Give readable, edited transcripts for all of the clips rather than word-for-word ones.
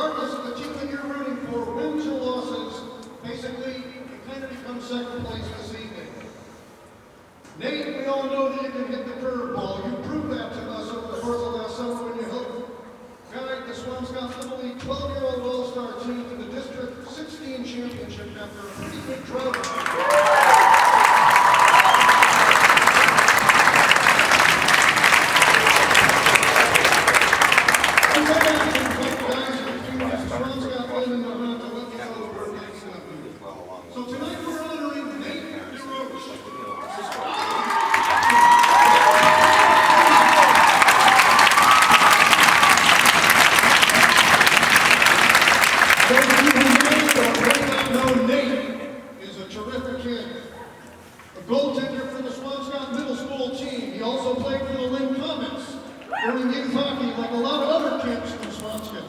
regardless of the team that you're rooting for, wins or losses, basically, you kind of become second place this evening. Nate, we all know that you can hit the curveball. You proved that to us over the course of last summer when you helped guide the Swampscott Little League 12-year-old All-Star team to the District 16 championship after a pretty good drought. So tonight we're honoring Nathan DeRoche. Nate is a terrific kid. A goaltender for the Swampscott Middle School team. He also played for the Lynn Comets, learning youth hockey like a lot of other kids from Swampscott.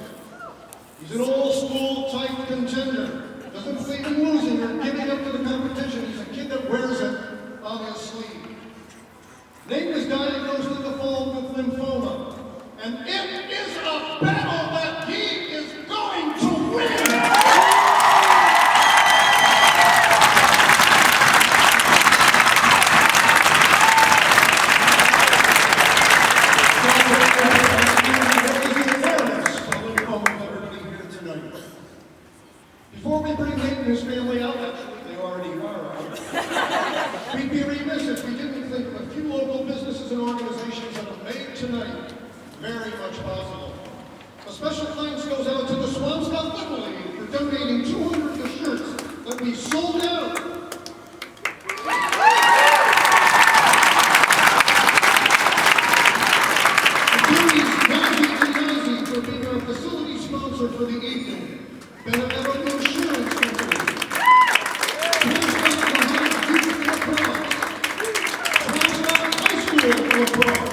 He's an old school type contender. Doesn't believe in losing or giving up to the competition. He's a kid that wears it on his sleeve. Nate was diagnosed in the fall with lymphoma, and it is a battle that he is going to win. Before we bring Nate and his family out, actually they already are out, we'd be remiss if we didn't think of a few local businesses and organizations that have made tonight very much possible. A special thanks goes out to the Swampscott Little League for donating 200 of the shirts that we sold out. For being our facility sponsor for the evening. Insurance Company. High School lacrosse.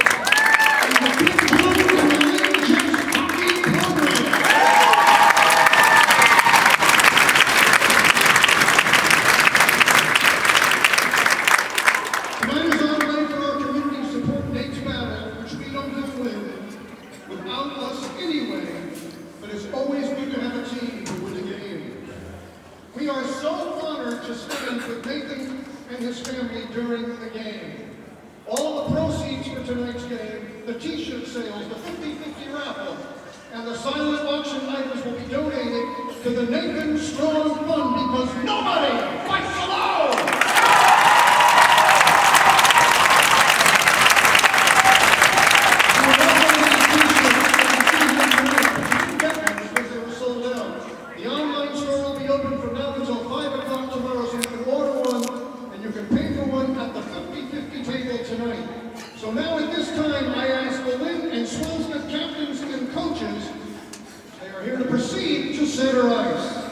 And the Big Blue and the Lynn Jets hockey program. Tonight is our way for our community to support Nate's battle, which we don't have to win without us anyway, but it's always good to have a team to win a game. We are so honored to stand with Nathan and his family during the game. All the proceeds for tonight's game, the t-shirt sales, the 50-50 raffle, and the silent auction items will be donated to the Nathan Strong Fund because nobody fights alone! So now at this time, I ask the Lynn and Swampscott captains and coaches, they are here to proceed to center ice.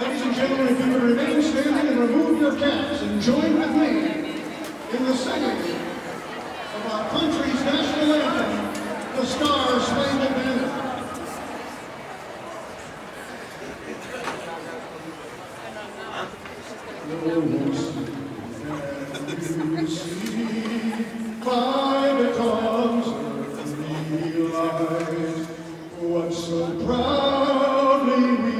Ladies and gentlemen, if you would remain standing and remove your caps and join with me in the singing of our country's national anthem, the Star-Spangled Banner. By the tongues of the light, what so proudly we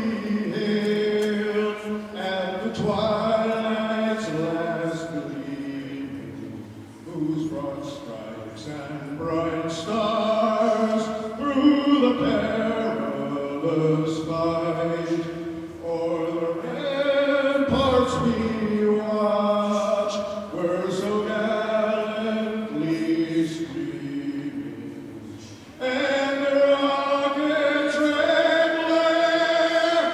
hail, and the twilight's last gleaming, whose broad stripes and bright stars through the perilous fight, o'er the ramparts we watch, were so gallantly streaming, and the rockets red glare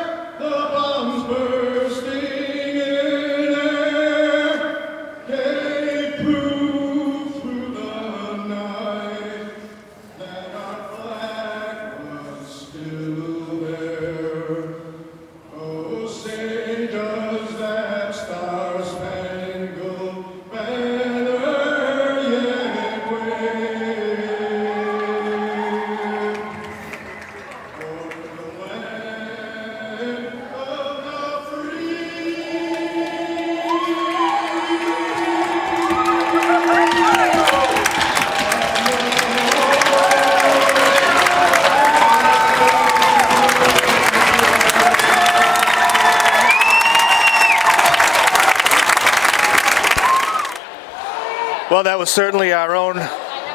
that was certainly our own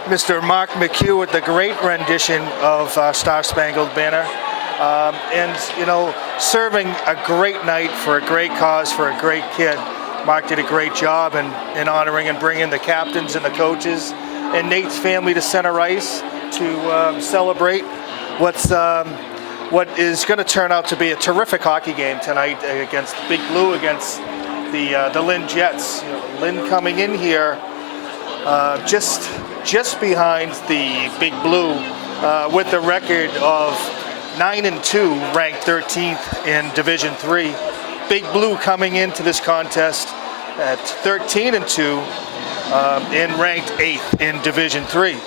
Mr. Marc McHugh with the great rendition of Star Spangled Banner. And, you know, serving a great night for a great cause for a great kid. Marc did a great job in honoring and bringing the captains and the coaches and Nate's family to center ice to celebrate what is going to turn out to be a terrific hockey game tonight against Big Blue, against the Lynn Jets. You know, Lynn coming in here just behind the Big Blue with the record of 9-2, ranked 13th in Division III. Big Blue coming into this contest at 13-2 and ranked 8th in Division III.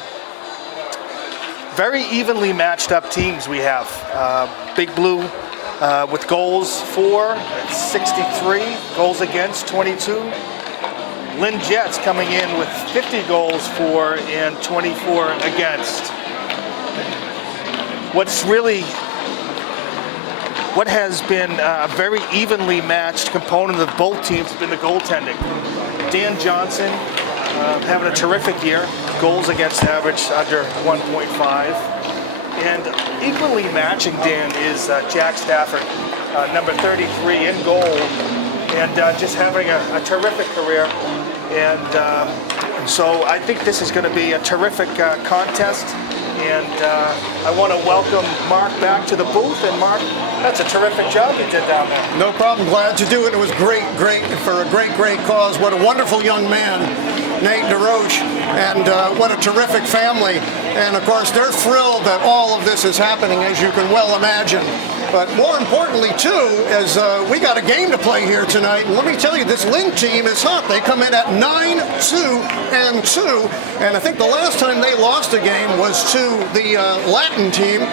Very evenly matched up teams we have. Big Blue with goals for at 63, goals against 22. Lynn Jets coming in with 50 goals for and 24 against. What has been a very evenly matched component of both teams has been the goaltending. Dan Johnson having a terrific year, goals against average under 1.5. And equally matching Dan is Jack Stafford, number 33 in goal, and just having a terrific career. And so I think this is going to be a terrific contest. And I want to welcome Marc back to the booth. And Marc, that's a terrific job you did down there. No problem. Glad to do it. It was great for a great cause. What a wonderful young man, Nathan DeRoche, and what a terrific family. And of course, they're thrilled that all of this is happening, as you can well imagine. But more importantly, too, is we got a game to play here tonight. And let me tell you, this Lynn team is hot. They come in at 9-2-2. And I think the last time they lost a game was to the Latin team,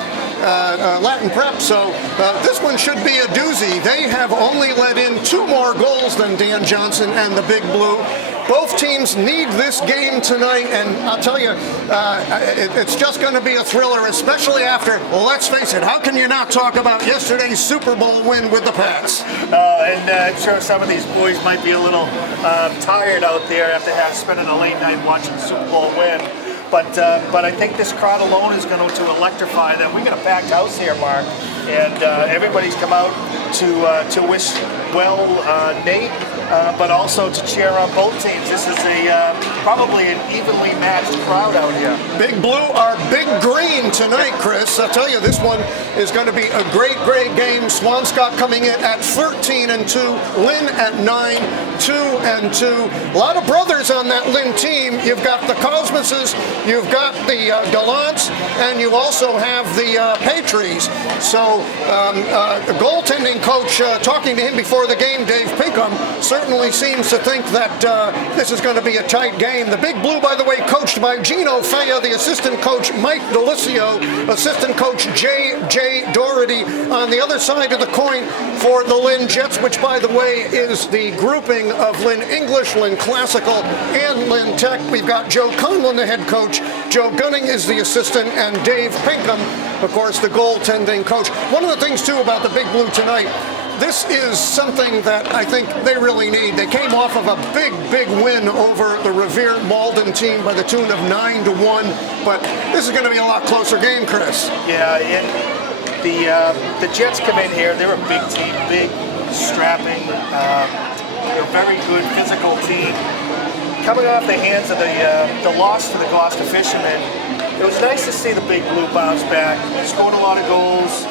Latin Prep. So this one should be a doozy. They have only let in 2 more goals than Dan Johnson and the Big Blue. Both teams need this game tonight, and I'll tell you, it's just going to be a thriller, especially after, well, let's face it, how can you not talk about yesterday's Super Bowl win with the Pats? And I'm sure some of these boys might be a little tired out there after spending a late night watching the Super Bowl win. But I think this crowd alone is going to electrify them. We got a packed house here, Marc, and everybody's come out to wish well Nate, but also to cheer on both teams. This is probably an evenly matched crowd out here. Big Blue are big green tonight, Chris. I'll tell you, this one is going to be a great game. Swampscott coming in at 13-2, Lynn at 9-2-2. A lot of brothers on that Lynn team. You've got the Cosmoses, you've got the Gallants, and you also have the Patriots. So the goaltending coach, talking to him before the game, Dave Pinkham, certainly seems to think that this is going to be a tight game. The Big Blue, by the way, coached by Gino Fea, the assistant coach Mike Delisio, assistant coach J.J. Doherty. On the other side of the coin for the Lynn Jets, which, by the way, is the grouping of Lynn English, Lynn Classical, and Lynn Tech. We've got Joe Conlon, the head coach. Joe Gunning is the assistant, and Dave Pinkham, of course, the goaltending coach. One of the things, too, about the Big Blue tonight, this is something that I think they really need. They came off of a big win over the Revere Malden team by the tune of 9-1, but this is going to be a lot closer game, Chris. Yeah, and the Jets come in here. They're a big team, big, strapping, a very good physical team. Coming off the hands of the loss to the Gloucester Fishermen, it was nice to see the Big Blue bounce back. They scored a lot of goals.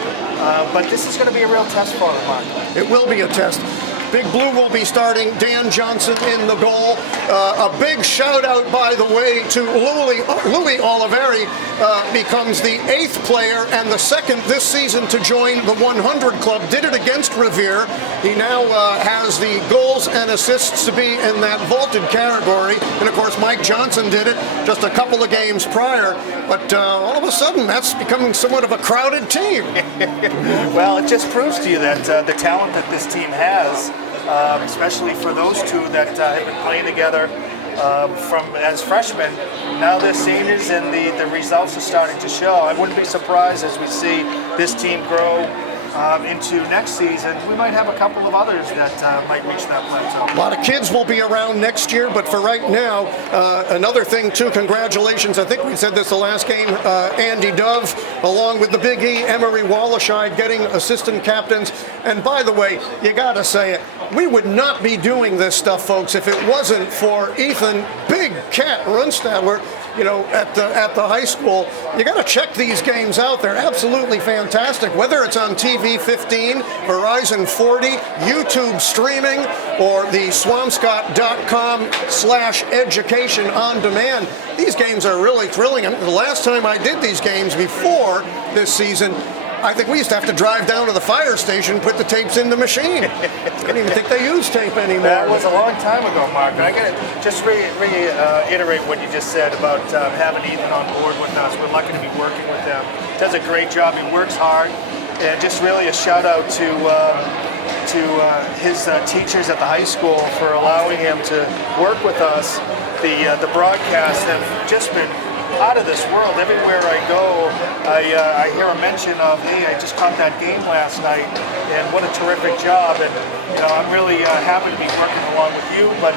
But this is going to be a real test for them, Marc. It will be a test. Big Blue will be starting. Dan Johnson in the goal. A big shout out, by the way, to Louis Oliveri, becomes the 8th player and the 2nd this season to join the 100 club. Did it against Revere. He now has the goals and assists to be in that vaulted category. And of course, Mike Johnson did it just a couple of games prior. But all of a sudden, that's becoming somewhat of a crowded team. Well, it just proves to you that the talent that this team has, especially for those two that have been playing together as freshmen, now they're seniors and the results are starting to show. I wouldn't be surprised as we see this team grow into next season, we might have a couple of others that might reach that plateau. A lot of kids will be around next year, but for right now, another thing too, congratulations. I think we said this the last game, Andy Dove, along with the Big E, Emery Wallerscheid, getting assistant captains. And by the way, you gotta say it, we would not be doing this stuff, folks, if it wasn't for Ethan Big Cat Runstadler, you know, at the high school. You got to check these games out. They're absolutely fantastic. Whether it's on TV 15, Verizon 40, YouTube streaming, or the Swampscott.com/education on demand. These games are really thrilling. I mean, the last time I did these games before this season, I think we used to have to drive down to the fire station, put the tapes in the machine. I don't even think they use tape anymore. That was a long time ago, Marc. And I got to just reiterate what you just said about having Ethan on board with us. We're lucky to be working with him. Does a great job. He works hard. And just really a shout out to his teachers at the high school for allowing him to work with us. The broadcasts have just been out of this world. Everywhere I go, I hear a mention of, hey, I just caught that game last night, and what a terrific job. And you know, I'm really happy to be working along with you, but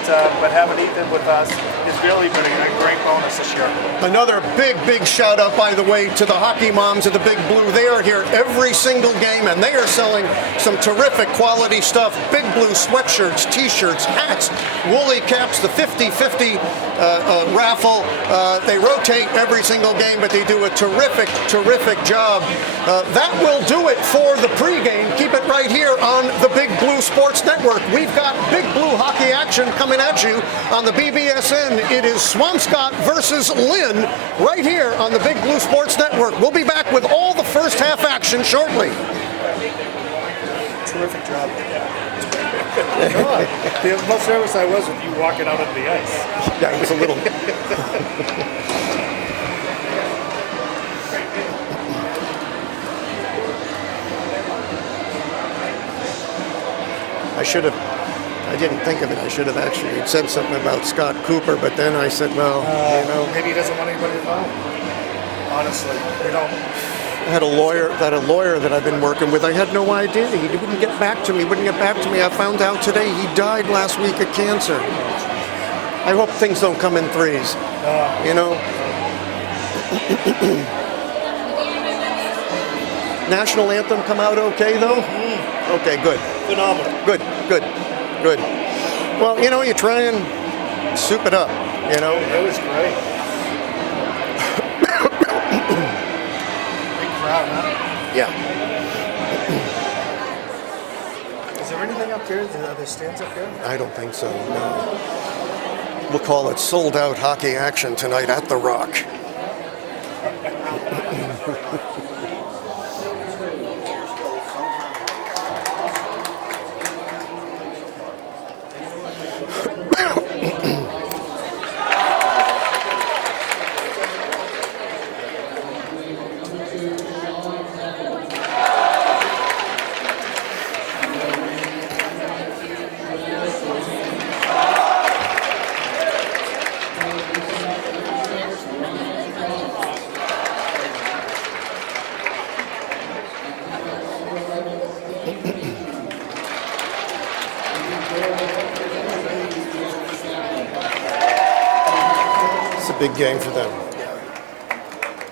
having Ethan with us has really been a great bonus this year. Another big shout out, by the way, to the hockey moms of the Big Blue. They are here every single game, and they are selling some terrific quality stuff. Big Blue sweatshirts, t-shirts, hats, woolly caps, the 50-50 raffle. They rotate every single game, but they do a terrific job. That will do it for the pregame. Keep it right here on the Big Blue Sports Network. We've got Big Blue hockey action coming at you on the BBSN. It is Swampscott versus Lynn right here on the Big Blue Sports Network. We'll be back with all the first half action shortly. Terrific job. The most nervous I was with you walking out on the ice. Yeah, it was a little. I didn't think of it. I should have actually said something about Scott Cooper, but then I said, well, you know. Maybe he doesn't want anybody to know. Honestly, you know. I had a lawyer that I've been working with. I had no idea. He wouldn't get back to me. I found out today he died last week of cancer. I hope things don't come in threes. You know. National anthem come out okay though? Okay, good. Phenomenal. Good. Well, you know, you try and soup it up, you know. It was great. Big crowd, huh? Yeah. Is there anything up there? Are there stands up there? I don't think so, no. We'll call it sold out hockey action tonight at the Rock. Big game for them.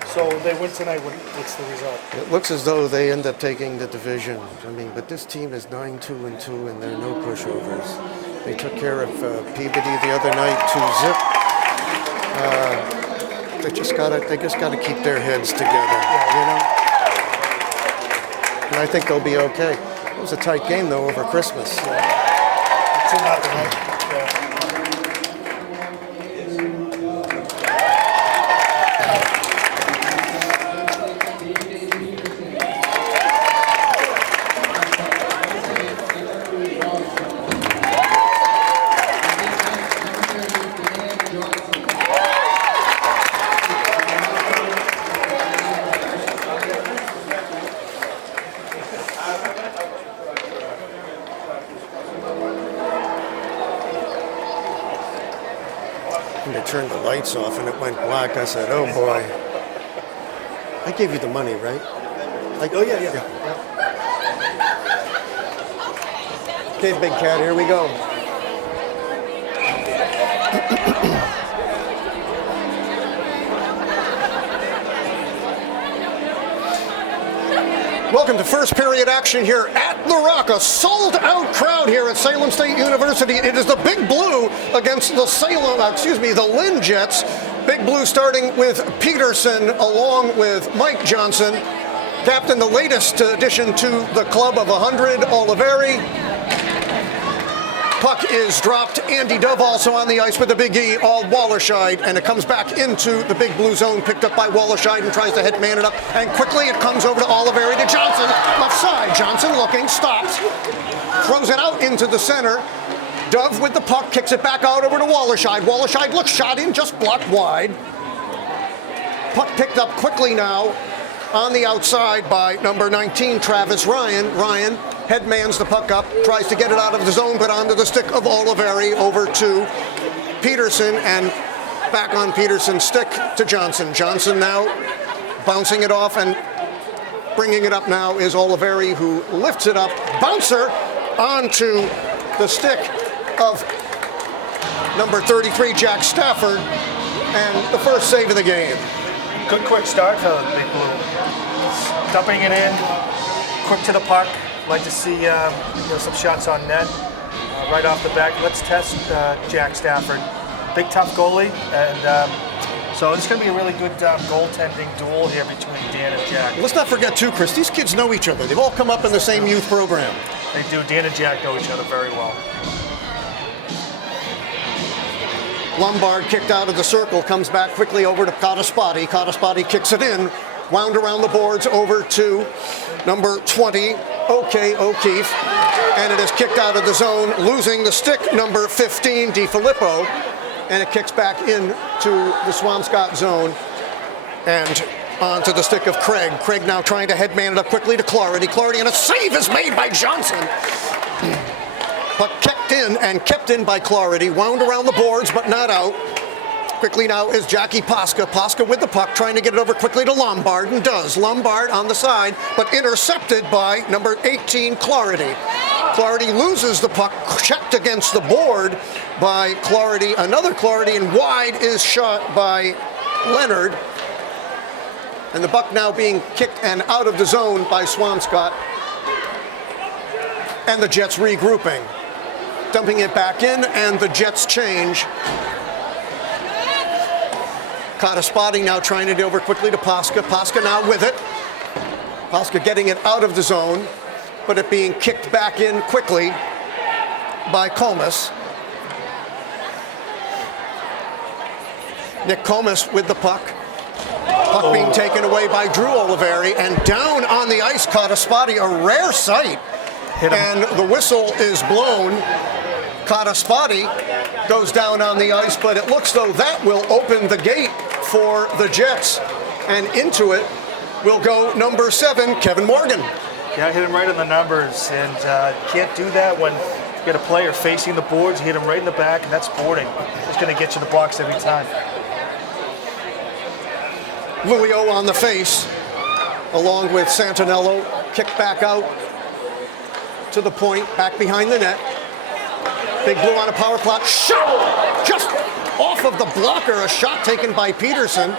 So they win tonight. What's the result? It looks as though they end up taking the division. I mean, but this team is 9-2-2, and there are no pushovers. They took care of Peabody the other night, 2-0. They just gotta keep their heads together, you know. And I think they'll be okay. It was a tight game though over Christmas. 2-0, right? Yeah. When they turned the lights off and it went black, I said, oh boy. I gave you the money, right? Oh, yeah. Okay, Big Cat, here we go. Welcome to first period action here at The Rock. A sold-out crowd here at Salem State University. It is the Big Blue against the Lynn Jets. Big Blue starting with Peterson along with Mike Johnson. Captain, the latest addition to the club of 100, Oliveri. Puck is dropped. Andy Dove also on the ice with the Big E, all Wallerscheid, and it comes back into the Big Blue zone, picked up by Wallerscheid and tries to headman it up, and quickly it comes over to Oliveri to Johnson, left side. Johnson looking, stops, throws it out into the center. Dove with the puck, kicks it back out over to Wallerscheid. Wallerscheid looks shot in, just blocked wide. Puck picked up quickly now on the outside by number 19, Travis Ryan. Ryan headmans the puck up, tries to get it out of the zone, but onto the stick of Oliveri over to Peterson, and back on Peterson's stick to Johnson. Johnson now bouncing it off, and bringing it up now is Oliveri, who lifts it up. Bouncer onto the stick of number 33, Jack Stafford, and the first save of the game. Good quick start for the Big Blue. Dumping it in, quick to the puck. Like to see some shots on net right off the back. Let's test Jack Stafford. Big, tough goalie, and so it's going to be a really good goaltending duel here between Dan and Jack. Let's not forget, too, Chris, these kids know each other. They've all come up in the same youth program. They do. Dan and Jack know each other very well. Lombard kicked out of the circle, comes back quickly over to Cottaspati. Cottaspati kicks it in, wound around the boards over to number 20, O'Keefe, and it is kicked out of the zone, losing the stick, number 15, DiFilippo, and it kicks back into the Swampscott zone and onto the stick of Craig. Craig now trying to headman it up quickly to Clarity. Clarity, and a save is made by Johnson. But kept in by Clarity, wound around the boards, but not out. Quickly now is Jackie Posca. Posca with the puck, trying to get it over quickly to Lombard, and does. Lombard on the side, but intercepted by number 18, Clarity. Clarity loses the puck, checked against the board by Clarity. Another Clarity, and wide is shot by Leonard. And the puck now being kicked and out of the zone by Swampscott. And the Jets regrouping. Dumping it back in, and the Jets change. Cottaspati now trying to get over quickly to Posca. Posca now with it. Posca getting it out of the zone, but it being kicked back in quickly by Comas. Nick Comas with the puck. Puck being taken away by Drew Oliveri, and down on the ice, Cottaspati, a rare sight. And the whistle is blown. Cottaspati goes down on the ice, but it looks though that will open the gate for the Jets. And into it will go number 7, Kevin Morgan. Yeah, hit him right on the numbers, and can't do that when you get a player facing the boards. You hit him right in the back, and that's boarding. It's going to get you the box every time. Luio on the face, along with Santinello. Kicked back out to the point, back behind the net. Big Blue on a power play. Shot! Just off of the blocker, a shot taken by Peterson.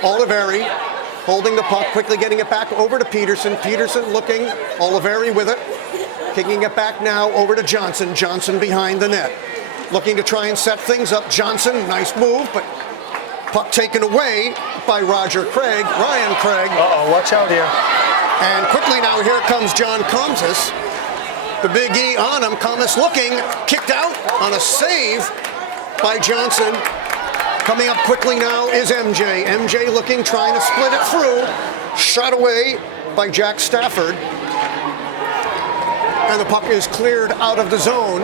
Oliveri holding the puck, quickly getting it back over to Peterson. Peterson looking, Oliveri with it. Kicking it back now over to Johnson. Johnson behind the net. Looking to try and set things up. Johnson, nice move, but puck taken away by Roger Craig, Ryan Craig. Uh-oh, watch out here. And quickly now, here comes John Comsis. The Big E on him. Comsis looking, kicked out on a save by Johnson. Coming up quickly now is MJ. MJ looking, trying to split it through. Shot away by Jack Stafford. And the puck is cleared out of the zone.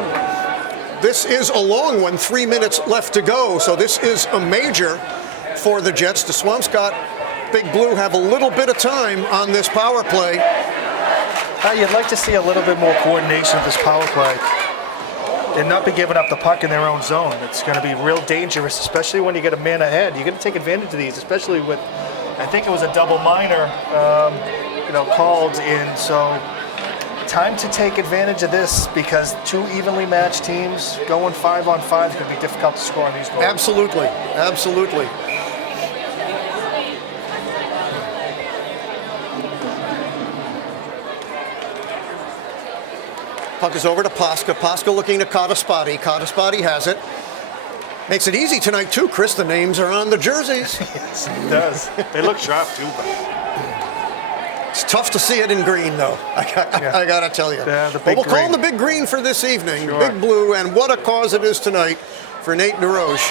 This is a long one, 3 minutes left to go. So this is a major for the Jets. The Swampscott Big Blue have a little bit of time on this power play. You'd like to see a little bit more coordination of this power play and not be giving up the puck in their own zone. It's going to be real dangerous, especially when you get a man ahead. You're going to take advantage of these, especially with, I think it was a double minor, called in. So time to take advantage of this because two evenly matched teams going 5-on-5 is going to be difficult to score on these goals. Absolutely, absolutely. Puck is over to Paska. Paska looking to Kotaspati. Kotaspati has it. Makes it easy tonight too, Chris. The names are on the jerseys. Yes, it does. They look sharp too. But it's tough to see it in green, though. I gotta tell you. Yeah, the But big we'll call green. him the big green for this evening. Sure. Big blue, and what a cause it is tonight for Nathan DeRoche.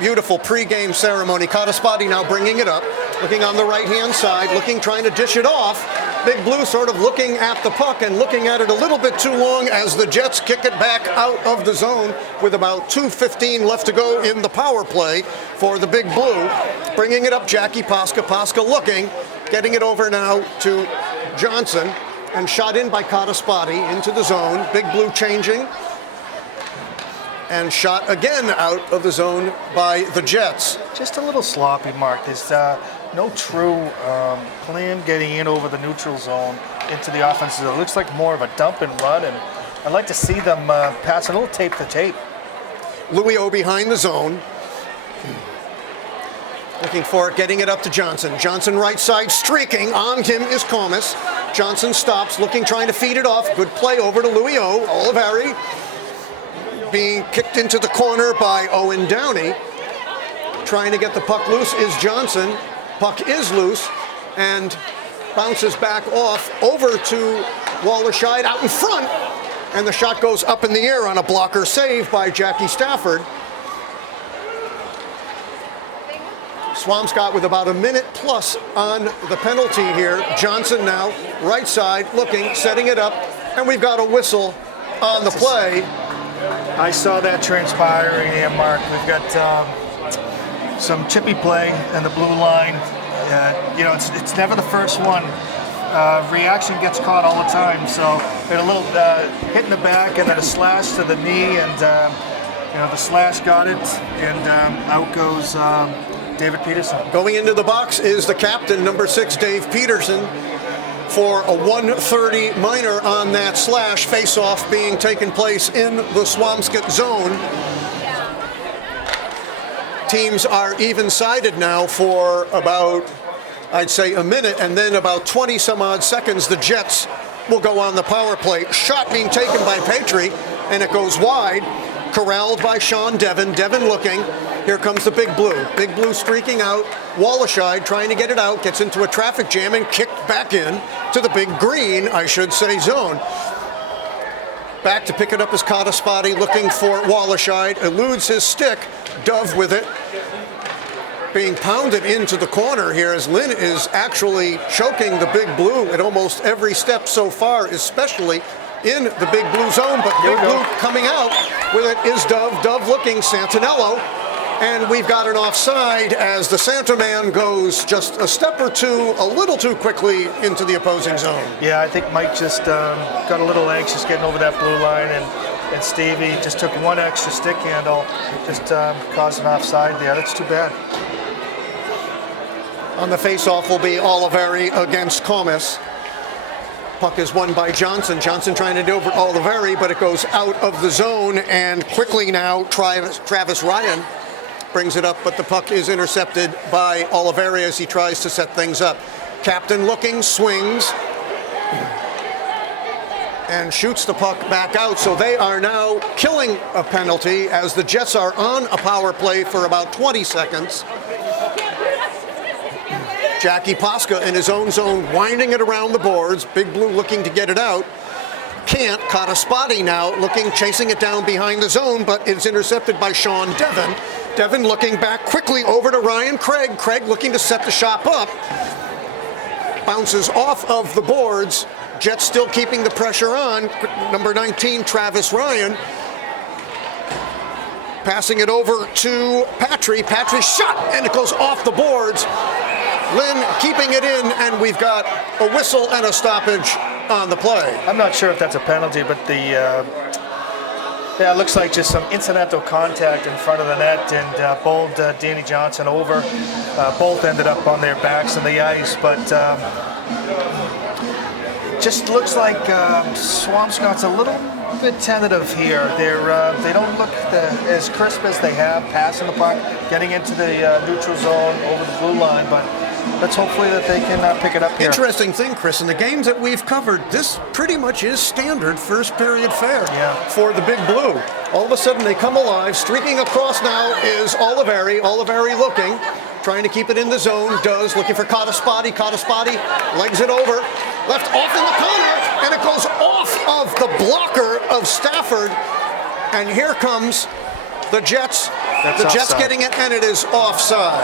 Beautiful pregame ceremony. Kotaspati now bringing it up, looking on the right-hand side, trying to dish it off. Big Blue sort of looking at the puck and looking at it a little bit too long as the Jets kick it back out of the zone with about 2:15 left to go in the power play for the Big Blue. Bringing it up, Jackie Paska. Paska looking, getting it over now to Johnson, and shot in by Kotaspati into the zone. Big Blue changing, and shot again out of the zone by the Jets. just a little sloppy, Mark. There's no true plan getting in over the neutral zone into the offensive zone. It looks like more of a dump and run, and I'd like to see them pass a little tape to tape. Louis O behind the zone. Looking for it, getting it up to Johnson. Johnson right side streaking. On him is Comas. Johnson stops, trying to feed it off. Good play over to Louis O. Oliveri being kicked into the corner by Owen Downey. Trying to get the puck loose is Johnson. Puck is loose and bounces back off over to Wallerscheid out in front. And the shot goes up in the air on a blocker save by Jackie Stafford. Swampscott with about a minute plus on the penalty here. Johnson now, right side, looking, setting it up, and we've got a whistle on the play. I saw that transpiring here, Mark. We've got some chippy play in the blue line. It's never the first one. Reaction gets caught all the time. So a little hit in the back and then a slash to the knee, and the slash got it, and out goes David Peterson. Going into the box is the captain, number 6, Dave Peterson, for a 130 minor on that slash. Face-off being taken place in the Swampscott zone. Teams are even-sided now for about, I'd say, a minute, and then about 20 some odd seconds the Jets will go on the power play. Shot being taken by Petrie, and it goes wide. Corralled by Sean Devon. Devon looking. Here comes the Big Blue. Big Blue streaking out. Wallerscheid trying to get it out. Gets into a traffic jam and kicked back in to the Big Green, I should say, zone. Back to pick it up is Kotaspati looking for Wallerscheid. Eludes his stick. Dove with it. Being pounded into the corner here as Lynn is actually choking the Big Blue at almost every step so far, especially in the Big Blue zone. But Big Blue coming out with it is Dove. Dove looking, Santinello. And we've got an offside as the Santa man goes just a step or two, a little too quickly into the opposing zone. Yeah, I think Mike just got a little anxious getting over that blue line, and Stevie just took one extra stick handle, just caused an offside there. That's too bad. On the face-off will be Oliveri against Comas. Puck is won by Johnson. Johnson trying to do over Oliveri, but it goes out of the zone, and quickly now Travis Ryan brings it up, but the puck is intercepted by Oliveri as he tries to set things up. Captain looking, swings, and shoots the puck back out. So they are now killing a penalty as the Jets are on a power play for about 20 seconds. Jackie Paska in his own zone, winding it around the boards. Big Blue looking to get it out. Can't. Kotaspati now looking, chasing it down behind the zone, but it's intercepted by Sean Devon. Devon looking back quickly over to Ryan Craig. Craig looking to set the shot up. Bounces off of the boards. Jets still keeping the pressure on. Number 19, Travis Ryan. Passing it over to Petrie. Petrie shot, and it goes off the boards. Lynn keeping it in, and we've got a whistle and a stoppage on the play. I'm not sure if that's a penalty, but it looks like just some incidental contact in front of the net, and bowled Danny Johnson over. Both ended up on their backs on the ice, but just looks like Swampscott's a little bit tentative here. They don't look as crisp as they have, passing the puck, getting into the neutral zone over the blue line, but let's hopefully that they can pick it up here. Interesting thing, Chris, in the games that we've covered, this pretty much is standard first period fare for the Big Blue. All of a sudden they come alive. Streaking across now is Oliveri. Oliveri looking, trying to keep it in the zone, looking for Cottaspoti. Cottaspoti legs it over, left off in the corner, and it goes off of the blocker of Stafford. And here comes the Jets. That's the Jets offside. getting it, and it is offside.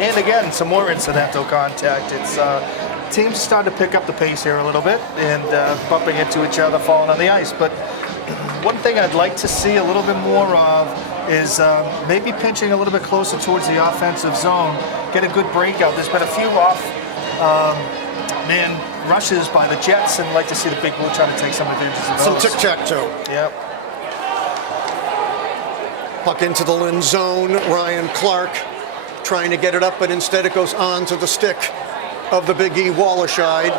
And again, some more incidental contact. It's teams starting to pick up the pace here a little bit and bumping into each other, falling on the ice. But one thing I'd like to see a little bit more of is maybe pinching a little bit closer towards the offensive zone, get a good breakout. There's been a few off-man rushes by the Jets, and I'd like to see the Big Blue trying to take some advantage of those. Some tic-tac-toe. Yep. Puck into the Lynn zone. Ryan Clark trying to get it up, but instead it goes on to the stick of the Big E, Wallerscheid.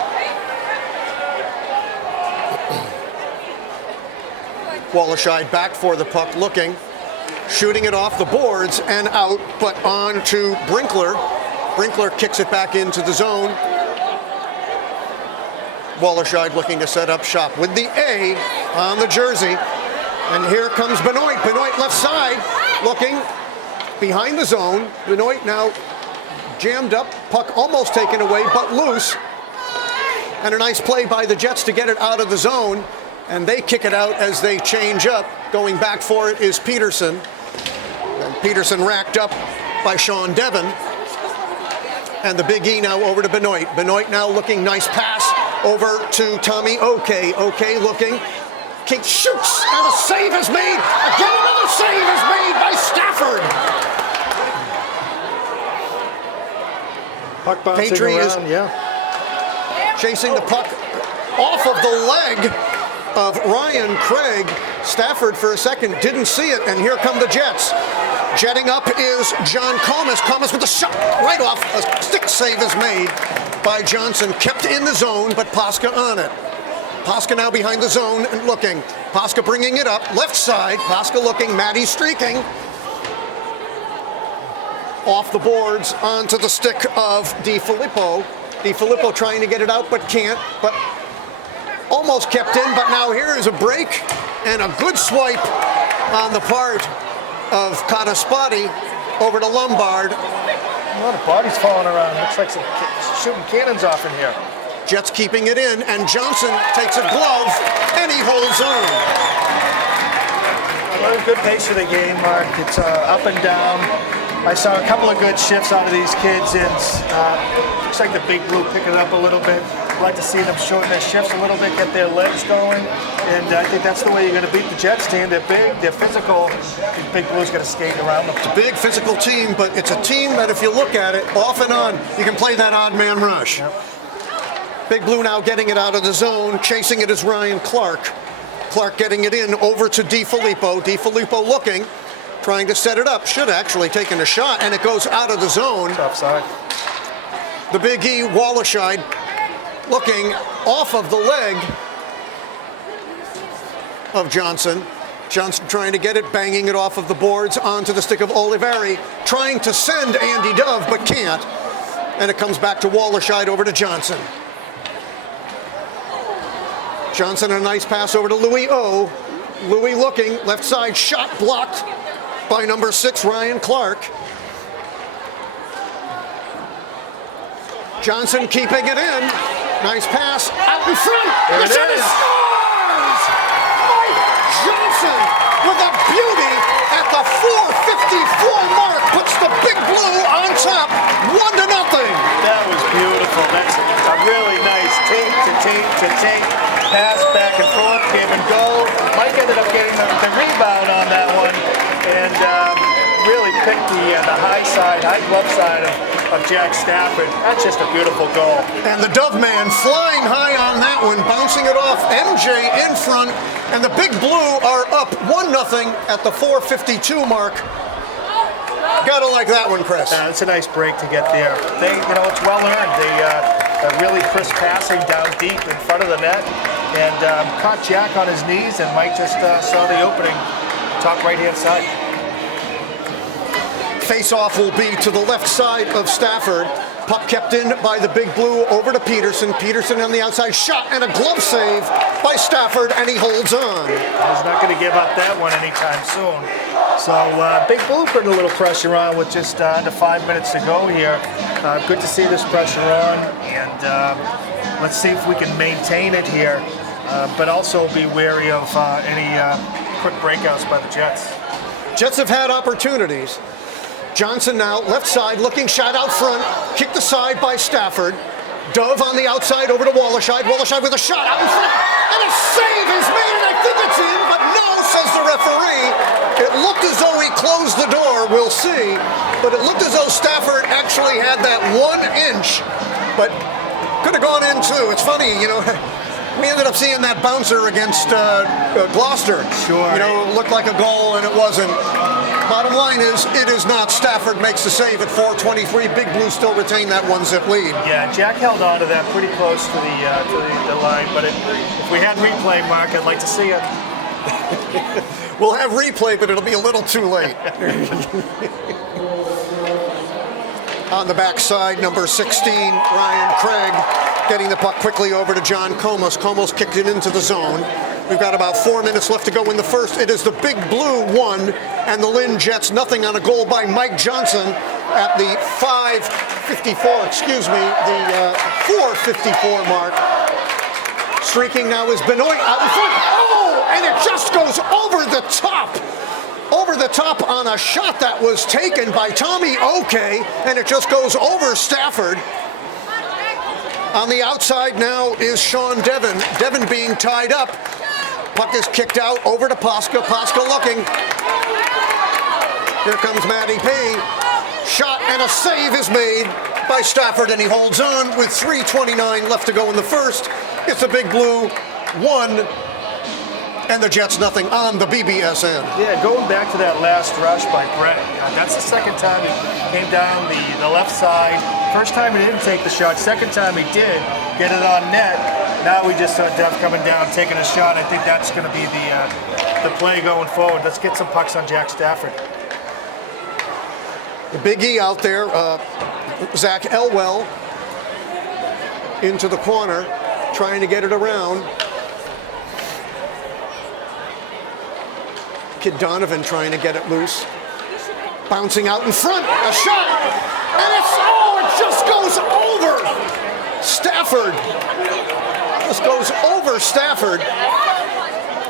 Wallerscheid back for the puck, looking, shooting it off the boards and out, but on to Brinkler. Brinkler kicks it back into the zone. Wallerscheid looking to set up shop with the A on the jersey. And here comes Benoit. Benoit left side, looking behind the zone. Benoit now jammed up, puck almost taken away, but loose. And a nice play by the Jets to get it out of the zone. And they kick it out as they change up. Going back for it is Peterson. And Peterson racked up by Sean Devon. And the Big E now over to Benoit. Benoit now looking, nice pass over to Tommy Oke. Oke looking, King shoots, and a save is made. Again, another save is made by Stafford. Puck bouncing Petrie around, is chasing the puck off of the leg of Ryan Craig. Stafford for a second didn't see it, and here come the Jets. Jetting up is John Comas. Comas with the shot right off. A stick save is made by Johnson. Kept in the zone, but Posca on it. Posca now behind the zone and looking. Posca bringing it up. Left side. Posca looking. Matty streaking. Off the boards onto the stick of DiFilippo. DiFilippo trying to get it out, but can't. But almost kept in, but now here is a break and a good swipe on the part of Cottaspoti over to Lombard. A lot of bodies falling around. Looks like some shooting cannons off in here. Jets keeping it in, and Johnson takes a glove, and he holds on. Well, good pace of the game, Mark. It's up and down. I saw a couple of good shifts out of these kids, and looks like the Big Blue picking it up a little bit. I'd like to see them shorten their shifts a little bit, get their legs going, and I think that's the way you're going to beat the Jets team. They're big, they're physical. The Big Blue's going to skate around them. It's a big physical team, but it's a team that if you look at it, off and on, you can play that odd man rush. Yep. Big Blue now getting it out of the zone. Chasing it is Ryan Clark. Clark getting it in over to DiFilippo. DiFilippo looking, trying to set it up. Should have actually taken a shot, and it goes out of the zone. It's offside. The Big E, Wallerscheid, looking off of the leg of Johnson. Johnson trying to get it, banging it off of the boards onto the stick of Oliveri. Trying to send Andy Dove, but can't. And it comes back to Wallerscheid over to Johnson. Johnson, a nice pass over to Louis O. Louis looking, left side shot blocked by number 6, Ryan Clark. Johnson keeping it in. Nice pass out in front. There it Yes, is. Scores! Mike Johnson with a beauty at the 4:54 mark puts the Big Blue on top, 1-0. That was beautiful. That's a really nice tape pass back and forth, give and go. Mike ended up getting the rebound on that one, and really picked the high glove side of Jack Stafford. That's just a beautiful goal. And the Dove man flying high on that one, bouncing it off. MJ in front, and the Big Blue are up 1-0 at the 4:52 mark. Gotta like that one, Chris. It's a nice break to get there. It's well earned. really crisp passing down deep in front of the net, and caught Jack on his knees, and Mike just saw the opening, top right-hand side. Face-off will be to the left side of Stafford. Puck kept in by the Big Blue over to Peterson. Peterson on the outside, shot and a glove save by Stafford, and he holds on. He's not going to give up that one anytime soon. So Big Blue putting a little pressure on with just under 5 minutes to go here. Good to see this pressure on, and let's see if we can maintain it here, but also be wary of any quick breakouts by the Jets. Jets have had opportunities. Johnson now, left side, looking shot out front, kicked aside by Stafford. Dove on the outside over to Wallerscheid. Wallerscheid with a shot out in front, and a save is made, and I think it's in, but no, says the referee. It looked as though he closed the door, we'll see, but it looked as though Stafford actually had that 1 inch, but could have gone in too. It's funny, you know, we ended up seeing that bouncer against Gloucester. Sure. You know, it looked like a goal, and it wasn't. Bottom line is, it is not. Stafford makes the save at 4:23. Big Blue still retain that 1-zip lead. Yeah, Jack held on to that pretty close to the line, but if we had replay, Mark, I'd like to see it. We'll have replay, but it'll be a little too late. On the backside, number 16, Ryan Craig, getting the puck quickly over to John Comas. Comas kicked it into the zone. We've got about 4 minutes left to go in the first. It is the Big Blue 1 and the Lynn Jets nothing on a goal by Mike Johnson at the 5:54, the 4:54 mark. Streaking now is Benoit out in front. Oh, and it just goes over the top. Over the top on a shot that was taken by Tommy Oke, and it just goes over Stafford. On the outside now is Sean Devon. Devon being tied up. Puck is kicked out over to Posca. Posca looking. Here comes Matty P. Shot and a save is made by Stafford, and he holds on with 3:29 left to go in the first. It's a Big Blue 1 and the Jets nothing on the BBSN. Yeah, going back to that last rush by Brett, that's the second time he came down the left side. First time he didn't take the shot. Second time he did get it on net. Now we just saw Dev coming down, taking a shot. I think that's going to be the play going forward. Let's get some pucks on Jack Stafford. The Big E out there, Zach Elwell into the corner, trying to get it around. Kid Donovan trying to get it loose. Bouncing out in front, a shot, and it just goes over Stafford. This goes over Stafford.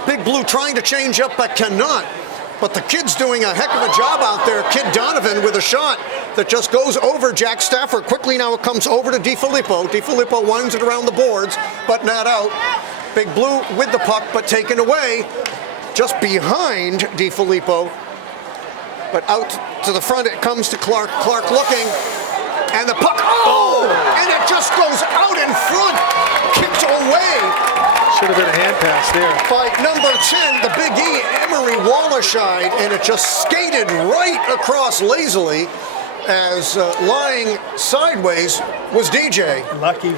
Big Blue trying to change up, but cannot. But the kid's doing a heck of a job out there. Kid Donovan with a shot that just goes over Jack Stafford. Quickly now it comes over to DiFilippo. DiFilippo winds it around the boards, but not out. Big Blue with the puck, but taken away. Just behind DiFilippo, but out to the front it comes to Clark. Clark looking, and the puck, and it just goes out in front, kicked away. Should have been a hand pass there. By number 10, the Big E, Emery Wallerscheid, and it just skated right across lazily as lying sideways was DJ. Lucky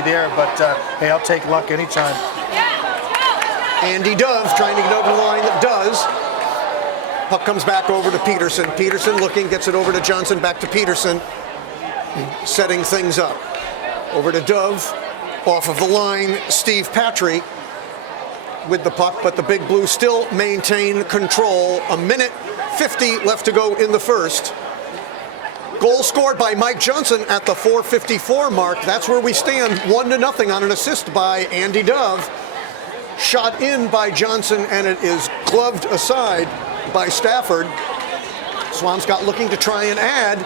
there, but hey, I'll take luck anytime. Andy Dove trying to get over the line, that does. Puck comes back over to Peterson. Peterson looking, gets it over to Johnson, back to Peterson. Setting things up. Over to Dove, off of the line, Steve Patry with the puck, but the Big Blue still maintain control. 1:50 left to go in the first. Goal scored by Mike Johnson at the 4:54 mark. That's where we stand, 1-0 on an assist by Andy Dove. Shot in by Johnson, and it is gloved aside by Stafford. Swampscott looking to try and add.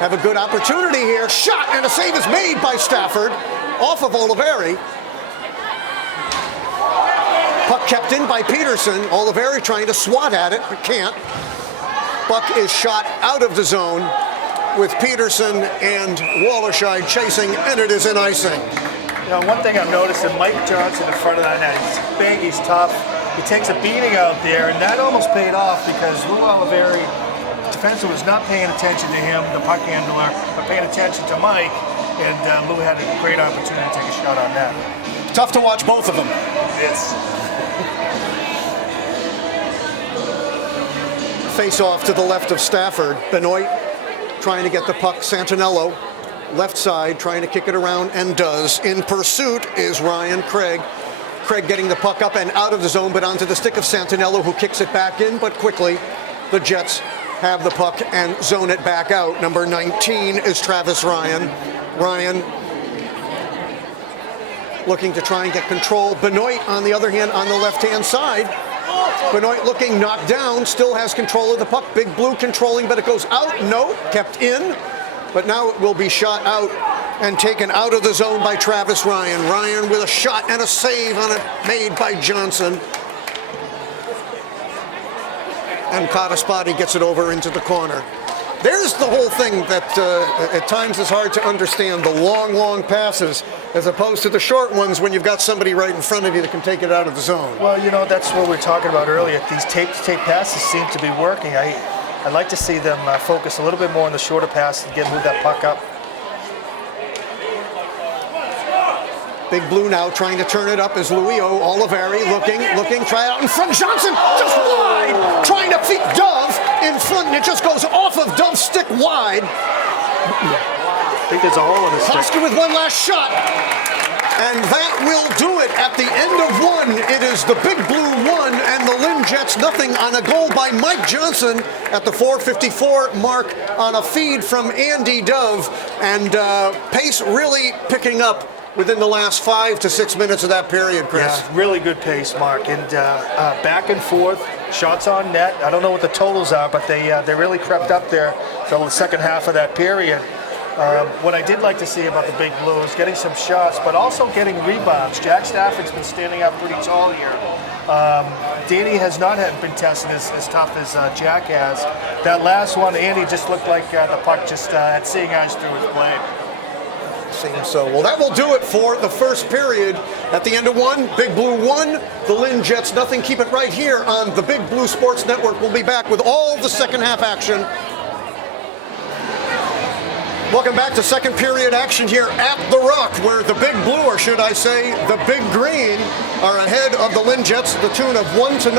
Have a good opportunity here. Shot, and a save is made by Stafford off of Oliveri. Puck kept in by Peterson. Oliveri trying to swat at it, but can't. Puck is shot out of the zone with Peterson and Wallerscheid chasing, and it is in icing. You know, one thing I've noticed is Mike Johnson in front of that net. He's big, he's tough. He takes a beating out there, and that almost paid off because Lou Oliveri, defensive, was not paying attention to him, the puck handler, but paying attention to Mike. and Lou had a great opportunity to take a shot on that. Tough to watch both of them. It's Face off to the left of Stafford. Benoit trying to get the puck. Santinello, left side, trying to kick it around, and does. In pursuit is Ryan Craig. Craig getting the puck up and out of the zone, but onto the stick of Santinello, who kicks it back in, but quickly the Jets have the puck and zone it back out. Number 19 is Travis Ryan. Ryan looking to try and get control. Benoit, on the other hand, on the left-hand side. Benoit looking knocked down, still has control of the puck. Big Blue controlling, but it goes out. No, kept in. But now it will be shot out and taken out of the zone by Travis Ryan. Ryan with a shot and a save on it made by Johnson. And Cottaspotty gets it over into the corner. There's the whole thing that at times is hard to understand, the long, long passes as opposed to the short ones when you've got somebody right in front of you that can take it out of the zone. Well, you know, that's what we were talking about earlier. These tape-to-tape passes seem to be working. I'd like to see them focus a little bit more on the shorter pass and move that puck up. Big Blue now trying to turn it up as Luio Oliveri looking, try out in front. Johnson just wide, trying to feed Dove in front, and it just goes off of Dove's stick wide. I think there's a hole in his stick. Hoskey with one last shot. And that will do it. At the end of one, it is the Big Blue 1 and the Lynn Jets nothing on a goal by Mike Johnson at the 4:54 mark on a feed from Andy Dove. And pace really picking up within the last 5 to 6 minutes of that period, Chris. Yeah, really good pace, Mark. And back and forth, shots on net. I don't know what the totals are, but they really crept up there for the second half of that period. What I did like to see about the Big Blue is getting some shots, but also getting rebounds. Jack Stafford's been standing up pretty tall here. Danny has not been tested as tough as Jack has. That last one, Andy just looked like the puck just had seeing eyes through his blade. Seems so. Well, that will do it for the first period. At the end of one, Big Blue 1, the Lynn Jets nothing. Keep it right here on the Big Blue Sports Network. We'll be back with all the second half action. Welcome back to second period action here at the Rock, where the Big Blue, or should I say the Big Green, are ahead of the Lynn Jets to the tune of 1-0.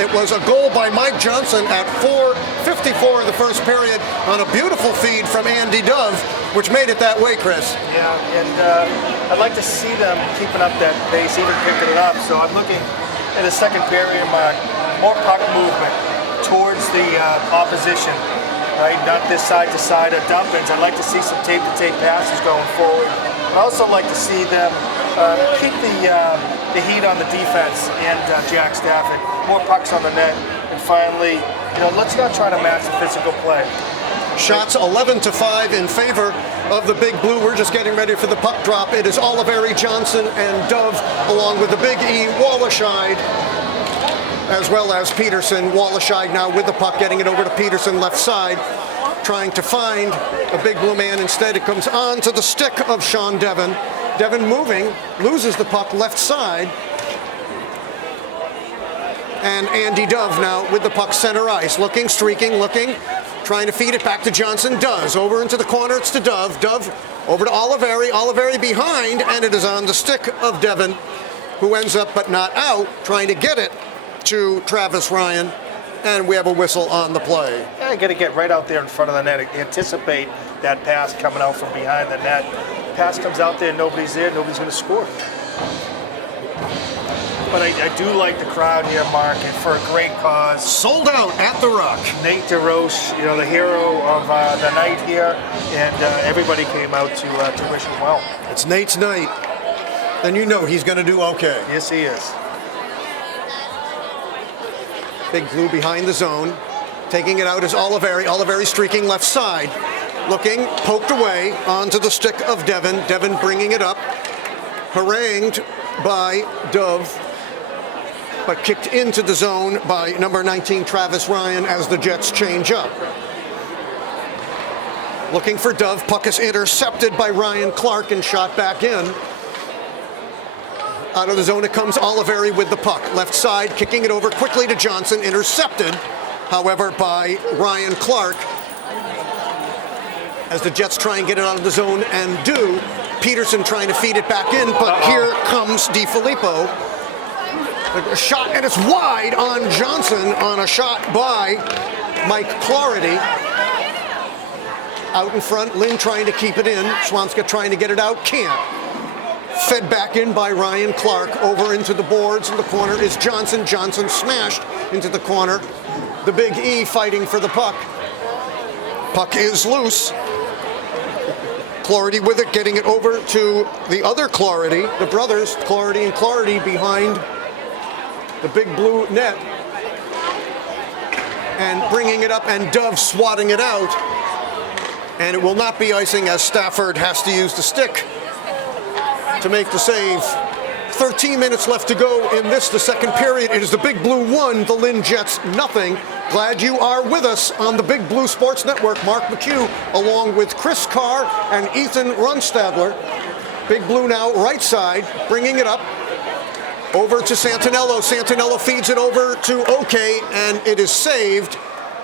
It was a goal by Mike Johnson at 4:54 of the first period on a beautiful feed from Andy Dove, which made it that way, Chris. Yeah, and I'd like to see them keeping up that pace, even picking it up. So I'm looking in the second period, Mark, more puck movement towards the opposition. Right, not this side-to-side of dumpings. I'd like to see some tape-to-tape passes going forward. I'd also like to see them keep the heat on the defense and Jack Stafford. More pucks on the net, and finally, let's not try to match the physical play. Shots 11-5 in favor of the Big Blue. We're just getting ready for the puck drop. It is Oliveri, Johnson, and Dove, along with the Big E, Wallerscheid, as well as Peterson. Wallerscheid now with the puck, getting it over to Peterson, left side, trying to find a Big Blue man. Instead, it comes on to the stick of Sean Devon. Devon moving, loses the puck left side. And Andy Dove now with the puck center ice, looking, streaking, looking, trying to feed it back to Johnson. Does. Over into the corner, it's to Dove. Dove over to Oliveri. Oliveri behind, and it is on the stick of Devon, who ends up but not out, trying to get it to Travis Ryan, and we have a whistle on the play. Yeah, you got to get right out there in front of the net. Anticipate that pass coming out from behind the net. Pass comes out there, nobody's there, nobody's going to score. But I do like the crowd here, Mark, and for a great cause. Sold out at the Rock. Nate DeRoche, the hero of the night here, and everybody came out to wish him well. It's Nate's night, and you know he's going to do okay. Yes, he is. Big Blue behind the zone. Taking it out is Oliveri. Oliveri streaking left side. Looking, poked away onto the stick of Devon. Devon bringing it up. Harangued by Dove, but kicked into the zone by number 19, Travis Ryan, as the Jets change up. Looking for Dove. Puck is intercepted by Ryan Clark and shot back in. Out of the zone it comes Oliveri with the puck. Left side, kicking it over quickly to Johnson. Intercepted, however, by Ryan Clark. as the Jets try and get it out of the zone and do. Peterson trying to feed it back in, but here comes DiFilippo. A shot, and it's wide on Johnson on a shot by Mike Clarity. Out in front, Lynn trying to keep it in. Swampscott trying to get it out, can't. Fed back in by Ryan Clark. Over into the boards. In the corner is Johnson. Johnson smashed into the corner. The Big E fighting for the puck. Puck is loose. Clarity with it, getting it over to the other Clarity. The brothers, Clarity and Clarity, behind the big blue net. And bringing it up, and Dove swatting it out. And it will not be icing as Stafford has to use the stick to make the save. 13 minutes left to go in this, the second period. It is the Big Blue 1, the Lynn Jets nothing. Glad you are with us on the Big Blue Sports Network. Marc McHugh along with Chris Carr and Ethan Runstadler. Big Blue now right side, bringing it up. Over to Santinello. Santinello feeds it over to OK, and it is saved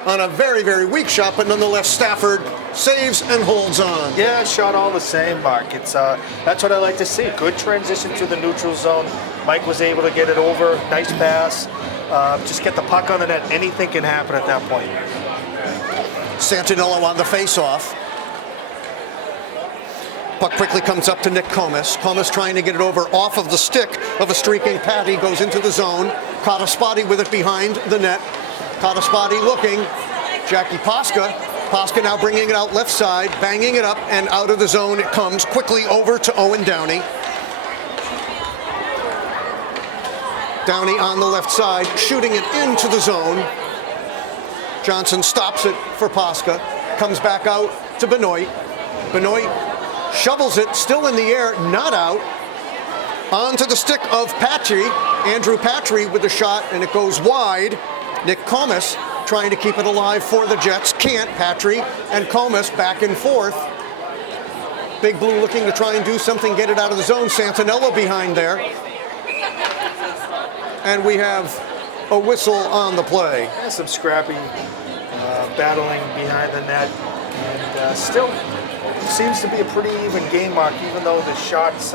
on a very, very weak shot, but nonetheless Stafford saves and holds on. Yeah, shot all the same, Mark. It's that's what I like to see. Good transition to the neutral zone. Mike was able to get it over. Nice pass. Just get the puck on the net. Anything can happen at that point. Santinello on the face-off. Puck quickly comes up to Nick Comas. Comas trying to get it over off of the stick of a streaking Patty. Goes into the zone. Caught a spotty with it behind the net. Caught a spotty looking. Jackie Posca. Posca now bringing it out left side, banging it up, and out of the zone it comes quickly over to Owen Downey. Downey on the left side, shooting it into the zone. Johnson stops it for Posca. Comes back out to Benoit. Benoit shovels it, still in the air, not out. Onto the stick of Patry. Andrew Patry with the shot, and it goes wide. Nick Comas trying to keep it alive for the Jets. Can't. Patry and Comas back and forth. Big Blue looking to try and do something, get it out of the zone. Santinello behind there. And we have a whistle on the play. Yeah, some scrappy battling behind the net. And still seems to be a pretty even game, Mark, even though the shots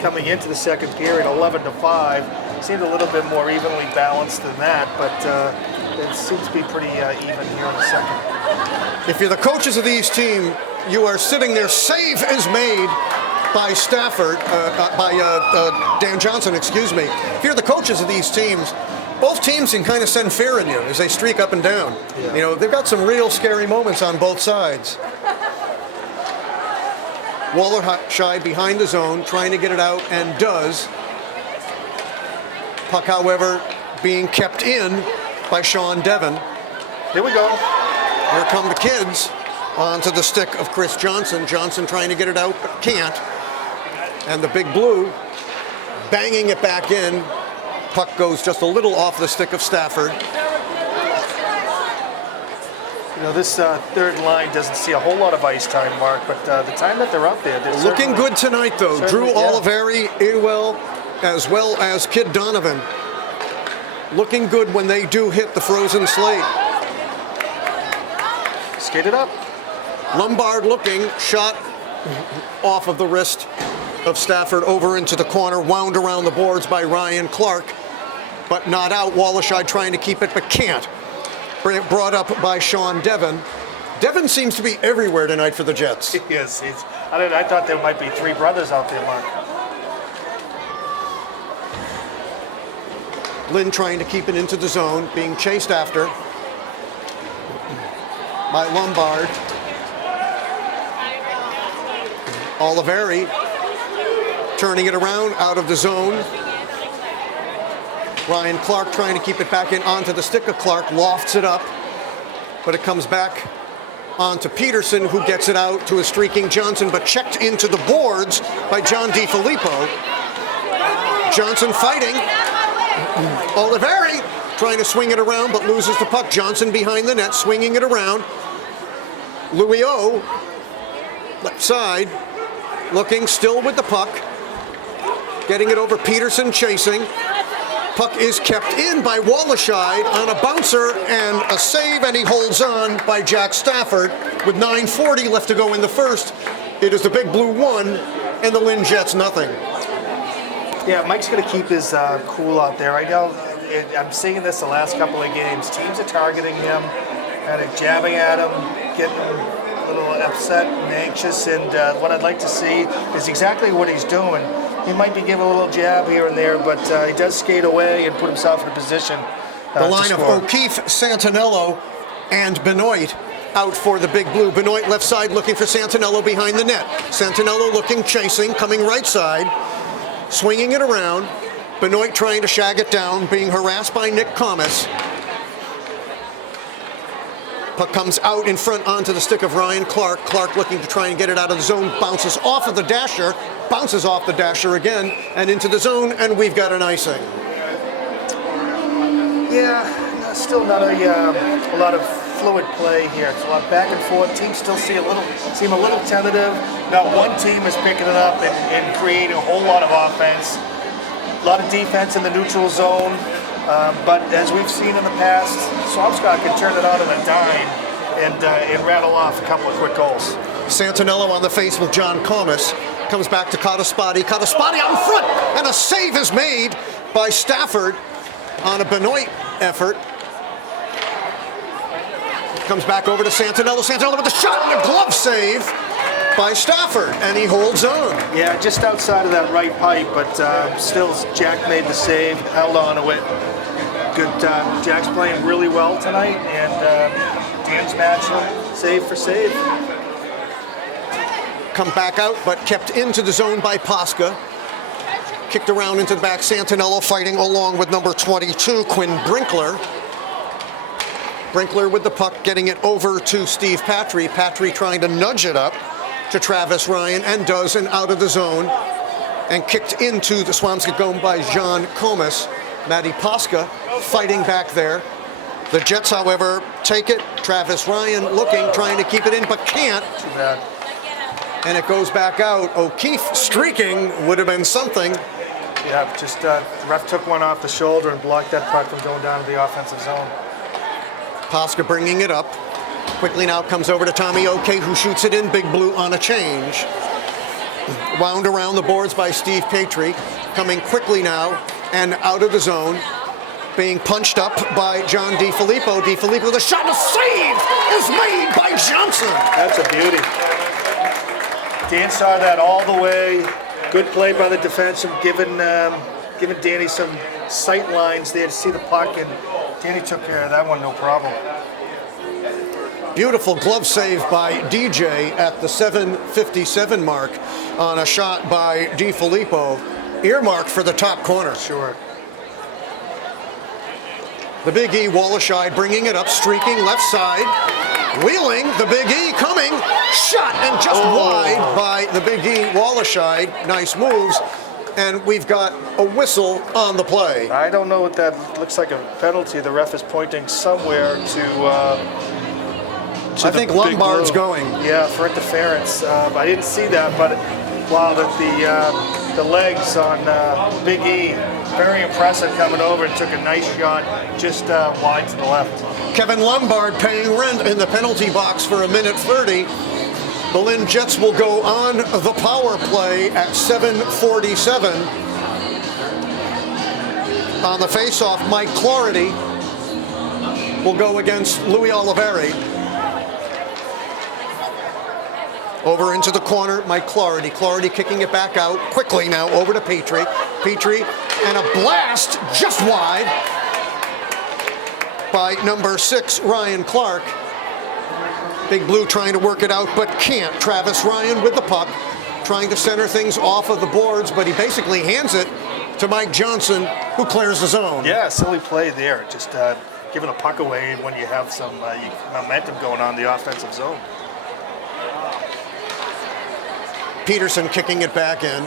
coming into the second period, 11-5, seemed a little bit more evenly balanced than that, but it seems to be pretty even here in the second. If you're the coaches of these teams, you are sitting there. Save is made by Stafford, Dan Johnson, excuse me. If you're the coaches of these teams, both teams can kind of send fear in you as they streak up and down. Yeah. You know, they've got some real scary moments on both sides. Waller-Shy behind the zone, trying to get it out, and does. Puck, however, being kept in by Sean Devon. Here we go. Here come the kids. Onto the stick of Chris Johnson. Johnson trying to get it out, but can't. And the Big Blue banging it back in. Puck goes just a little off the stick of Stafford. You know, this third line doesn't see a whole lot of ice time, Mark, but the time that they're out there, they're looking good tonight, though. Drew Oliveri, Inwell, as well as Kid Donovan. Looking good when they do hit the frozen slate. Skate it up. Lombard looking, shot off of the wrist of Stafford over into the corner, wound around the boards by Ryan Clark, but not out. Waller-Shy trying to keep it, but can't. Brought up by Sean Devon. Devon seems to be everywhere tonight for the Jets. Yes, I thought there might be three brothers out there, Mark. Lynn trying to keep it into the zone, being chased after by Lombard. Oliveri turning it around out of the zone. Ryan Clark trying to keep it back in onto the stick of Clark, lofts it up, but it comes back onto Peterson, who gets it out to a streaking Johnson, but checked into the boards by John DiFilippo. Johnson fighting. Oliveri trying to swing it around, but loses the puck. Johnson behind the net, swinging it around. Louis O, left side, looking still with the puck. Getting it over, Peterson chasing. puck is kept in by Wallerscheid on a bouncer and a save, and he holds on by Jack Stafford with 9:40 left to go in the first. It is the Big Blue 1 and the Lynn Jets nothing. Yeah, Mike's going to keep his cool out there. I know I'm seeing this the last couple of games. Teams are targeting him, kind of jabbing at him, getting a little upset and anxious. And what I'd like to see is exactly what he's doing. He might be giving a little jab here and there, but he does skate away and put himself in a position The line of O'Keefe, Santinello, and Benoit out for the Big Blue. Benoit left side looking for Santinello behind the net. Santinello looking, chasing, coming right side, swinging it around. Benoit trying to shag it down, being harassed by Nick Comas. Puck comes out in front onto the stick of Ryan Clark. Clark looking to try and get it out of the zone, bounces off of the dasher, bounces off the dasher again, and into the zone, and we've got an icing. Yeah, still not a lot of fluid play here. It's a lot back and forth. Teams still seem a little tentative. Now one team is picking it up and creating a whole lot of offense. A lot of defense in the neutral zone. But as we've seen in the past, Swampscott can turn it on in a dime and rattle off a couple of quick goals. Santinello on the face with John Comas. Comes back to Cotaspati. Cotaspati out in front, and a save is made by Stafford on a Benoit effort. Comes back over to Santinello. Santinello with the shot and a glove save by Stafford, and he holds on. Yeah, just outside of that right pipe, but still Jack made the save, held on to it. Good. Jack's playing really well tonight, and Dan's matching him save for save. Come back out, but kept into the zone by Posca. Kicked around into the back. Santinello fighting along with number 22, Quinn Brinkler. Brinkler with the puck, getting it over to Steve Patry. Patry trying to nudge it up to Travis Ryan, and does, and out of the zone. And kicked into the Swampscott goal by John Comas. Matty Posca fighting back there. The Jets, however, take it. Travis Ryan looking, trying to keep it in, but can't. Too bad. And it goes back out. O'Keefe streaking would have been something. Yeah, just the ref took one off the shoulder and blocked that puck from going down to the offensive zone. Posca bringing it up. Quickly now comes over to Tommy O'Kay, who shoots it in. Big Blue on a change. Wound around the boards by Steve Patry. Coming quickly now and out of the zone. Being punched up by John DiFilippo. DiFilippo, the shot, a save is made by Johnson. That's a beauty. Dan saw that all the way. Good play by the defenseman, giving Danny some sight lines there to see the puck, and Danny took care of that one, no problem. Beautiful glove save by DJ at the 7:57 mark on a shot by DiFilippo. Earmarked for the top corner. Sure. The Big E, Wallerscheid bringing it up, streaking left side. Wheeling, the Big E coming. Shot and just wide by the Big E, Wallerscheid. Nice moves. And we've got a whistle on the play. I don't know what that looks like a penalty. The ref is pointing somewhere to I think Lombard's going. Yeah, for interference. I didn't see that, but wow, the legs on Big E, very impressive coming over and took a nice shot just wide to the left. Kevin Lombard paying rent in the penalty box for 1:30. The Lynn Jets will go on the power play at 7:47. On the face-off, Mike Clarity will go against Louis Oliveri. Over into the corner, Mike Clarity. Clarity kicking it back out quickly now over to Petrie. Petrie, and a blast just wide by number 6, Ryan Clark. Big Blue trying to work it out, but can't. Travis Ryan with the puck, trying to center things off of the boards, but he basically hands it to Mike Johnson, who clears the zone. Yeah, silly play there. Just giving a puck away when you have some momentum going on in the offensive zone. Peterson kicking it back in.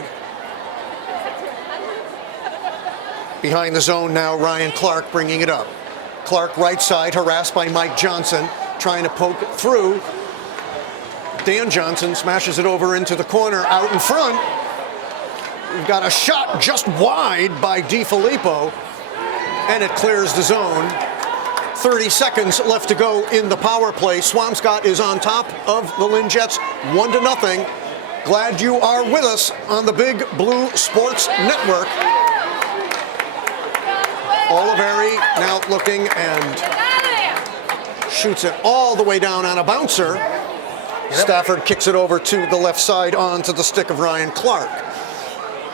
Behind the zone now, Ryan Clark bringing it up. Clark right side, harassed by Mike Johnson, trying to poke through. Dan Johnson smashes it over into the corner, out in front. We've got a shot just wide by DiFilippo. and it clears the zone. 30 seconds left to go in the power play. Swampscott is on top of the Lynn Jets, 1-0. Glad you are with us on the Big Blue Sports Network. Oliveri now looking and shoots it all the way down on a bouncer. Stafford kicks it over to the left side onto the stick of Ryan Clark.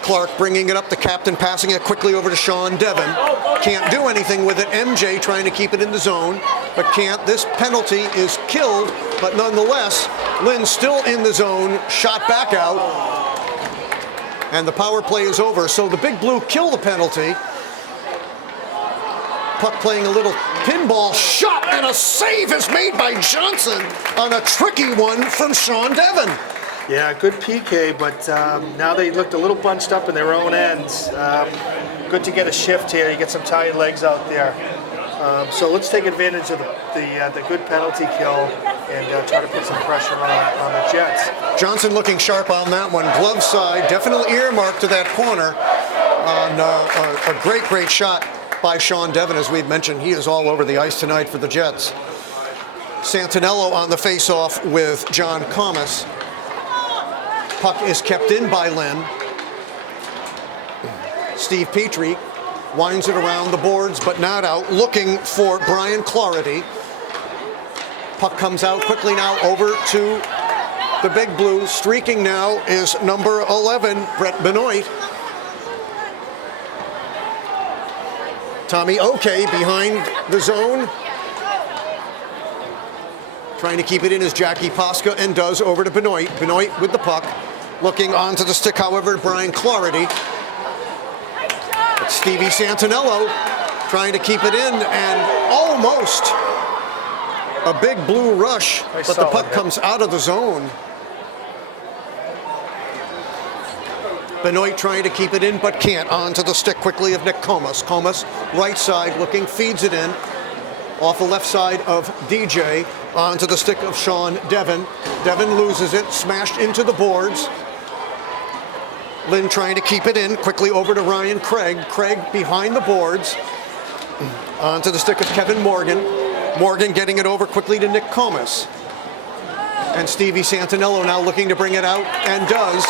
Clark bringing it up, the captain passing it quickly over to Sean Devon. Can't do anything with it. MJ trying to keep it in the zone, but can't. This penalty is killed, but nonetheless, Lynn still in the zone, shot back out, and the power play is over. So the Big Blue kill the penalty. Puck playing a little pinball shot, and a save is made by Johnson on a tricky one from Sean Devon. Yeah, good PK, but now they looked a little bunched up in their own ends. Good to get a shift here. You get some tight legs out there. So let's take advantage of the good penalty kill and try to put some pressure on the Jets. Johnson looking sharp on that one. Glove side, definitely earmarked to that corner on a great shot by Sean Devon. As we've mentioned, he is all over the ice tonight for the Jets. Santinello on the face-off with John Comas. Puck is kept in by Lynn. Steve Petrie winds it around the boards, but not out, looking for Brian Clarity. Puck comes out quickly now over to the Big Blue. Streaking now is number 11, Brett Benoit. Tommy Oke behind the zone. Trying to keep it in is Jackie Posca, and does, over to Benoit. Benoit with the puck. Looking onto the stick, however, to Brian Clarity. It's Stevie Santinello trying to keep it in, and almost a Big Blue rush, but the puck comes out of the zone. Benoit trying to keep it in, but can't. Onto the stick quickly of Nick Comas. Comas, right side looking, feeds it in. Off the left side of DJ, onto the stick of Sean Devon. Devon loses it, smashed into the boards. Lynn trying to keep it in, quickly over to Ryan Craig. Craig behind the boards, onto the stick of Kevin Morgan. Morgan getting it over quickly to Nick Comas. And Stevie Santinello now looking to bring it out, and does.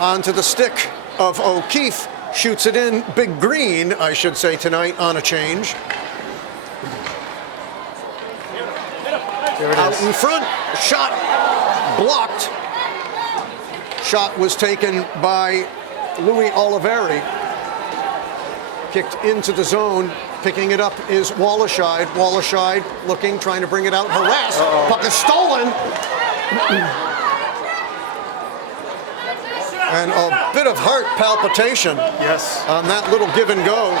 Onto the stick of O'Keefe. Shoots it in. Big Green, I should say, tonight on a change. There it Out is. in front, shot blocked. Shot was taken by Louis Oliveri. Kicked into the zone. Picking it up is Wallerscheid. Wallerscheid looking, trying to bring it out. Harassed. Puck is stolen. And a bit of heart palpitation. Yes. On that little give and go.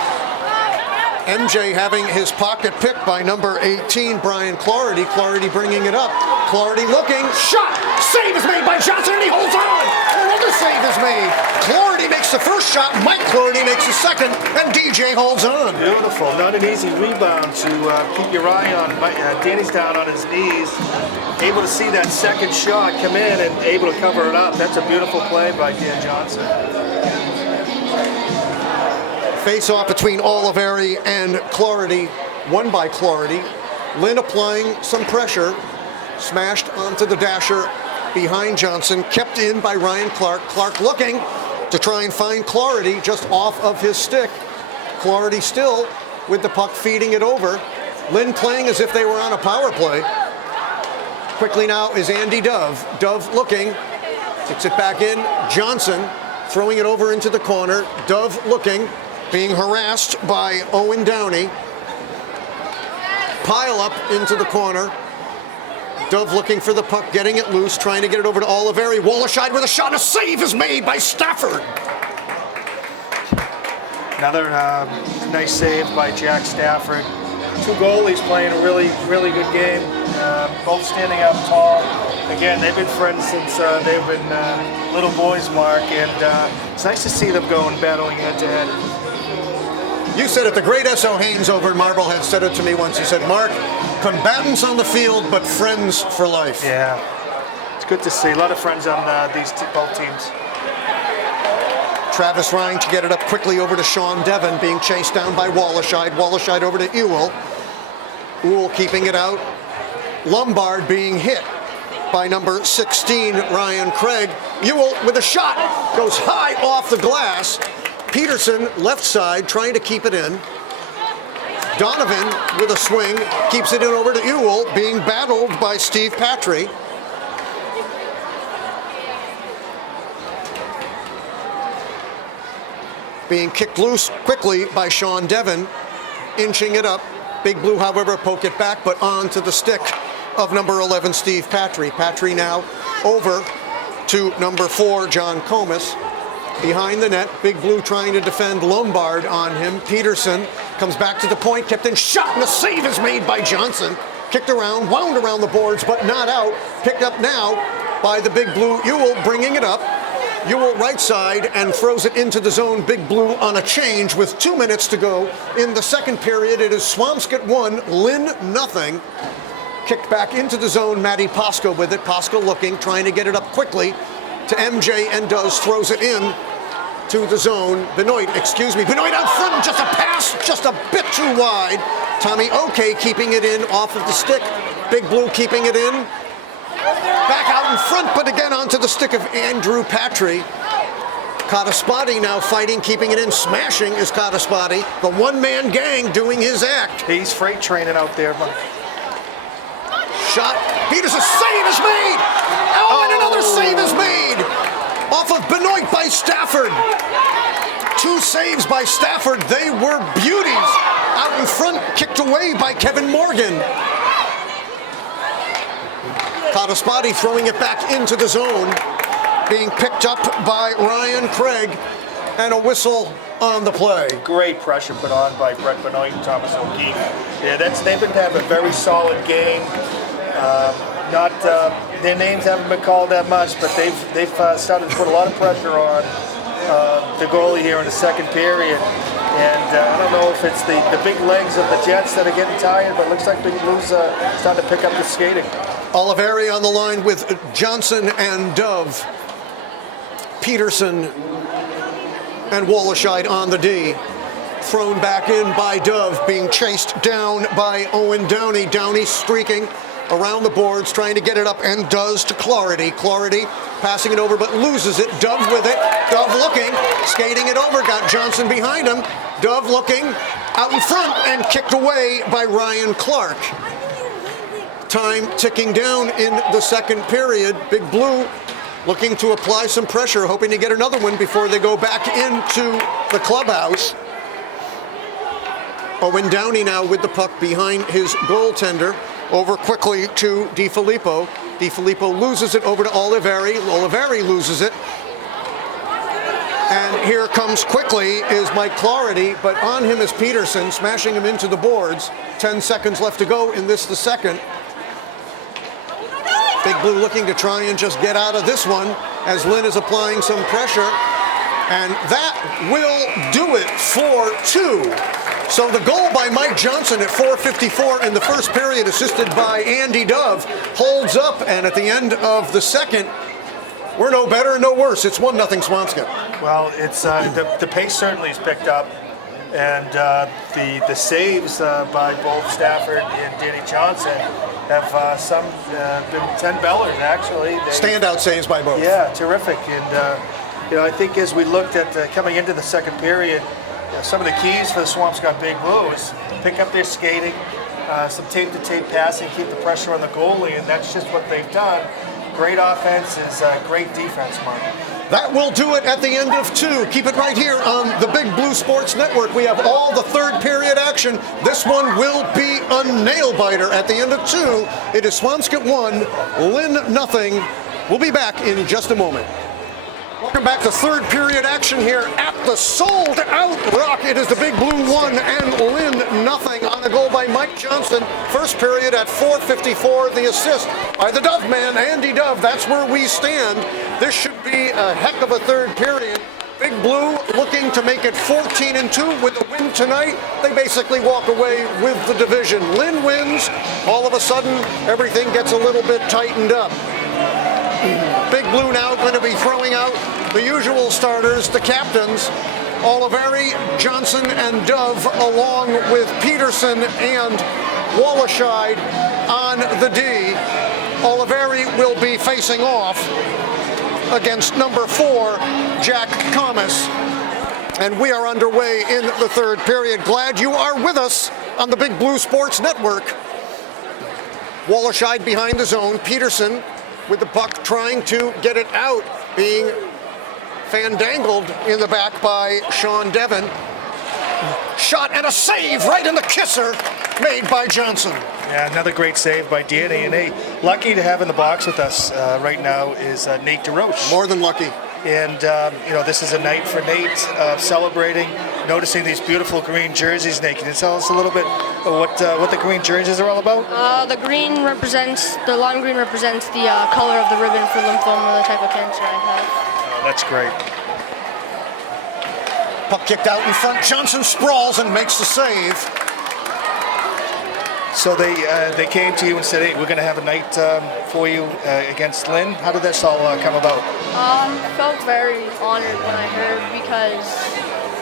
MJ having his pocket picked by number 18, Brian Clarity. Clarity bringing it up. Clarity looking. Shot! Save is made by Johnson, and he holds on! Another save is made. Clarity makes the first shot. Mike Clarity makes the second, and DJ holds on. Beautiful. Not an easy rebound to keep your eye on. Danny's down on his knees. Able to see that second shot come in and able to cover it up. That's a beautiful play by Dan Johnson. Face-off between Oliveri and Clarity, won by Clarity. Lynn applying some pressure, smashed onto the dasher behind Johnson, kept in by Ryan Clark. Clark looking to try and find Clarity just off of his stick. Clarity still with the puck, feeding it over. Lynn playing as if they were on a power play. Quickly now is Andy Dove. Dove looking, kicks it back in. Johnson throwing it over into the corner. Dove looking, being harassed by Owen Downey. Pile up into the corner. Dove looking for the puck, getting it loose, trying to get it over to Oliveri. Wallerscheid with a shot. A save is made by Stafford. Another nice save by Jack Stafford. Two goalies playing a really good game. Both standing up tall. Again, they've been friends since they've been little boys, Marc, and it's nice to see them going battling head-to-head. You said it, the great S.O. Haynes over in Marblehead said it to me once. He said, Marc, combatants on the field, but friends for life. Yeah, it's good to see. A lot of friends on both teams. Travis Ryan to get it up quickly over to Sean Devon, being chased down by Wallerscheid. Wallerscheid over to Ewell. Ewell keeping it out. Lombard being hit by number 16, Ryan Craig. Ewell with a shot, goes high off the glass. Peterson, left side, trying to keep it in. Donovan with a swing, keeps it in over to Ewell, being battled by Steve Patry. Being kicked loose quickly by Sean Devon, inching it up. Big Blue, however, poke it back, but onto the stick of number 11, Steve Patry. Patry now over to number 4, John Comas. Behind the net, Big Blue trying to defend Lombard on him. Peterson comes back to the point, kept in, shot, and the save is made by Johnson. Kicked around, wound around the boards, but not out. Picked up now by the Big Blue. Ewell bringing it up. Ewell right side and throws it into the zone. Big Blue on a change with 2 minutes to go in the second period. It is Swampscott 1, Lynn nothing. Kicked back into the zone, Matty Posco with it. Posco looking, trying to get it up quickly to MJ, and does, throws it in to the zone. Benoit out front, just a pass, just a bit too wide. Tommy Oke keeping it in off of the stick. Big Blue keeping it in. Back out in front, but again onto the stick of Andrew Patry. Kataspati now fighting, keeping it in, smashing is Kataspati. The one-man gang doing his act. He's freight training out there, Marc. Shot, Peterson, save is made! Oh, and another save is made! Off of Benoit by Stafford. 2 saves by Stafford, they were beauties. Out in front, kicked away by Kevin Morgan. Kataspati throwing it back into the zone, being picked up by Ryan Craig, and a whistle on the play. Great pressure put on by Brett Benoit and Thomas O'Keefe. Yeah, they've been having a very solid game. Their names haven't been called that much, but they've started to put a lot of pressure on the goalie here in the second period. And I don't know if it's the big legs of the Jets that are getting tired, but it looks like Big Blue's starting to pick up the skating. Oliveri on the line with Johnson and Dove. Peterson and Wallerscheid on the D. Thrown back in by Dove, being chased down by Owen Downey. Downey streaking around the boards, trying to get it up, and does to Clarity. Clarity passing it over, but loses it. Dove with it. Dove looking, skating it over, got Johnson behind him. Dove looking, out in front, and kicked away by Ryan Clark. Time ticking down in the second period. Big Blue looking to apply some pressure, hoping to get another one before they go back into the clubhouse. Owen Downey now with the puck behind his goaltender. Over quickly to DiFilippo. DiFilippo loses it over to Oliveri. Oliveri loses it. And here comes quickly is Mike Clarity, but on him is Peterson, smashing him into the boards. 10 seconds left to go in this, the second. Big Blue looking to try and just get out of this one as Lynn is applying some pressure. And that will do it for 2. So the goal by Mike Johnson at 4:54 in the first period, assisted by Andy Dove, holds up. And at the end of the second, we're no better and no worse. It's 1-0 Swampscott. Well, it's the pace certainly has picked up. And the saves by both Stafford and Danny Johnson have been 10 bellers, actually. Standout saves by both. Yeah, terrific. And, I think as we looked at coming into the second period, some of the keys for the Swampscott Big Blue is pick up their skating, some tape-to-tape passing, keep the pressure on the goalie, and that's just what they've done. Great offense is great defense, Marc. That will do it at the end of 2. Keep it right here on the Big Blue Sports Network. We have all the third period action. This one will be a nail-biter at the end of 2. It is Swampscott 1, Lynn nothing. We'll be back in just a moment. Welcome back to third period action here at the sold-out Rock. It is the Big Blue 1 and Lynn nothing on a goal by Mike Johnson. First period at 4:54. The assist by the Dove man, Andy Dove. That's where we stand. This should be a heck of a third period. Big Blue looking to make it 14-2 with a win tonight. They basically walk away with the division. Lynn wins. All of a sudden, everything gets a little bit tightened up. Big Blue now going to be throwing out the usual starters, the captains, Oliveri, Johnson, and Dove, along with Peterson and Wallerscheid on the D. Oliveri will be facing off against number 4, Jack Thomas. And we are underway in the third period. Glad you are with us on the Big Blue Sports Network. Wallerscheid behind the zone. Peterson with the puck trying to get it out, being fandangled in the back by Sean Devon. Shot and a save right in the kisser made by Johnson. Yeah, another great save by Danny. And hey, lucky to have in the box with us right now is Nate DeRoche. More than lucky. And, this is a night for Nate, celebrating, noticing these beautiful green jerseys. Nate, can you tell us a little bit what the green jerseys are all about? The lime green represents the color of the ribbon for lymphoma, the type of cancer I have. Oh, that's great. Puck kicked out in front. Johnson sprawls and makes the save. So they came to you and said, hey, we're going to have a night for you against Lynn. How did this all come about? I felt very honored when I heard, because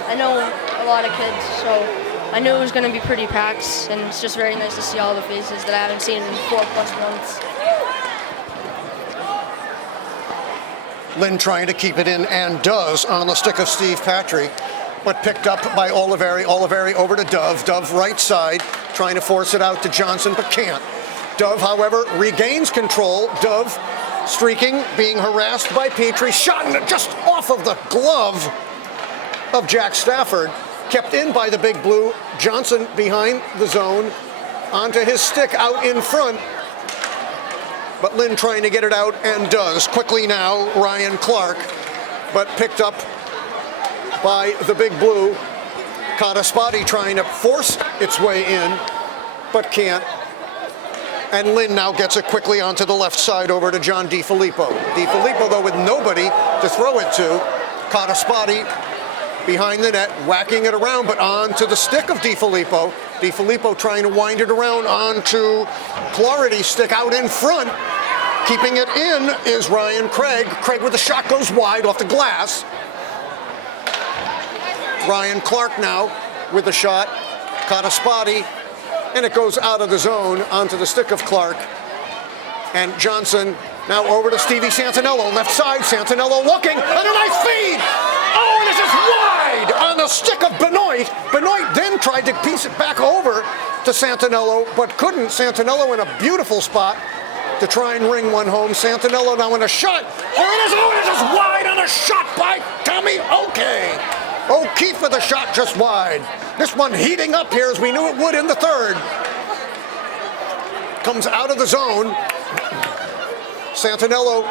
I know a lot of kids, so I knew it was going to be pretty packed, and it's just very nice to see all the faces that I haven't seen in 4+ months. Lynn trying to keep it in, and does, on the stick of Steve Patry, but picked up by Oliveri. Oliveri over to Dove. Dove right side, trying to force it out to Johnson, but can't. Dove, however, regains control. Dove streaking, being harassed by Petrie. Shot just off of the glove of Jack Stafford. Kept in by the Big Blue. Johnson behind the zone, onto his stick out in front. But Lynn trying to get it out, and does. Quickly now, Ryan Clark, but picked up by the Big Blue. Kataspati trying to force its way in, but can't. And Lynn now gets it quickly onto the left side over to John DiFilippo. DiFilippo, though, with nobody to throw it to. Kataspati behind the net, whacking it around, but onto the stick of DiFilippo. DiFilippo trying to wind it around onto Clarity's stick out in front. Keeping it in is Ryan Craig. Craig with the shot goes wide off the glass. Ryan Clark now with the shot. Kataspati, and it goes out of the zone onto the stick of Clark. And Johnson now over to Stevie Santinello, left side. Santinello looking, and a nice feed. Oh, and this is wide on the stick of Benoit. Benoit then tried to piece it back over to Santinello, but couldn't. Santinello in a beautiful spot to try and ring one home. Santinello now in a shot. Oh, it is wide on a shot by Tommy Okay. O'Keefe with a shot just wide. This one heating up here as we knew it would in the third. Comes out of the zone. Santinello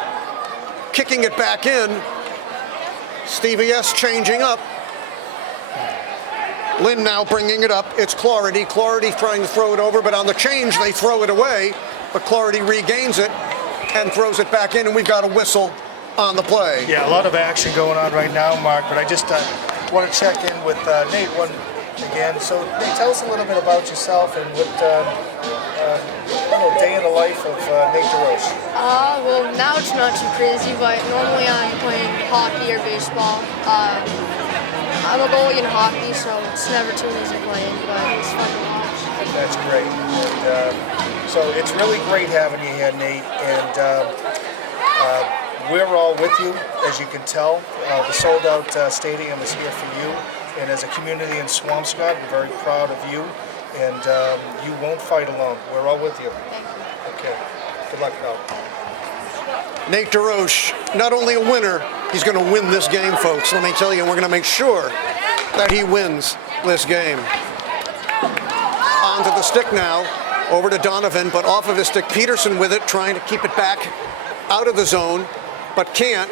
kicking it back in. Stevie S changing up. Lynn now bringing it up. It's Clarity. Clarity trying to throw it over, but on the change they throw it away. But Clarity regains it and throws it back in, and we've got a whistle on the play. Yeah, a lot of action going on right now, Mark, but I just want to check in with Nate again. So, Nate, tell us a little bit about yourself and what day in the life of Nate DeRoche. Well, now it's not too crazy, but normally I'm playing hockey or baseball. I'm a goalie in hockey, so it's never too easy playing, but it's fun to watch. That's great. And, so it's really great having you here, Nate, and we're all with you, as you can tell. The sold-out stadium is here for you, and as a community in Swampscott, we're very proud of you, and you won't fight alone. We're all with you. Thank you. Okay. Good luck, pal. Nate DeRoche, not only a winner, he's going to win this game, folks. Let me tell you, we're going to make sure that he wins this game. Onto the stick now, over to Donovan, but off of his stick. Peterson with it, trying to keep it back out of the zone, but can't.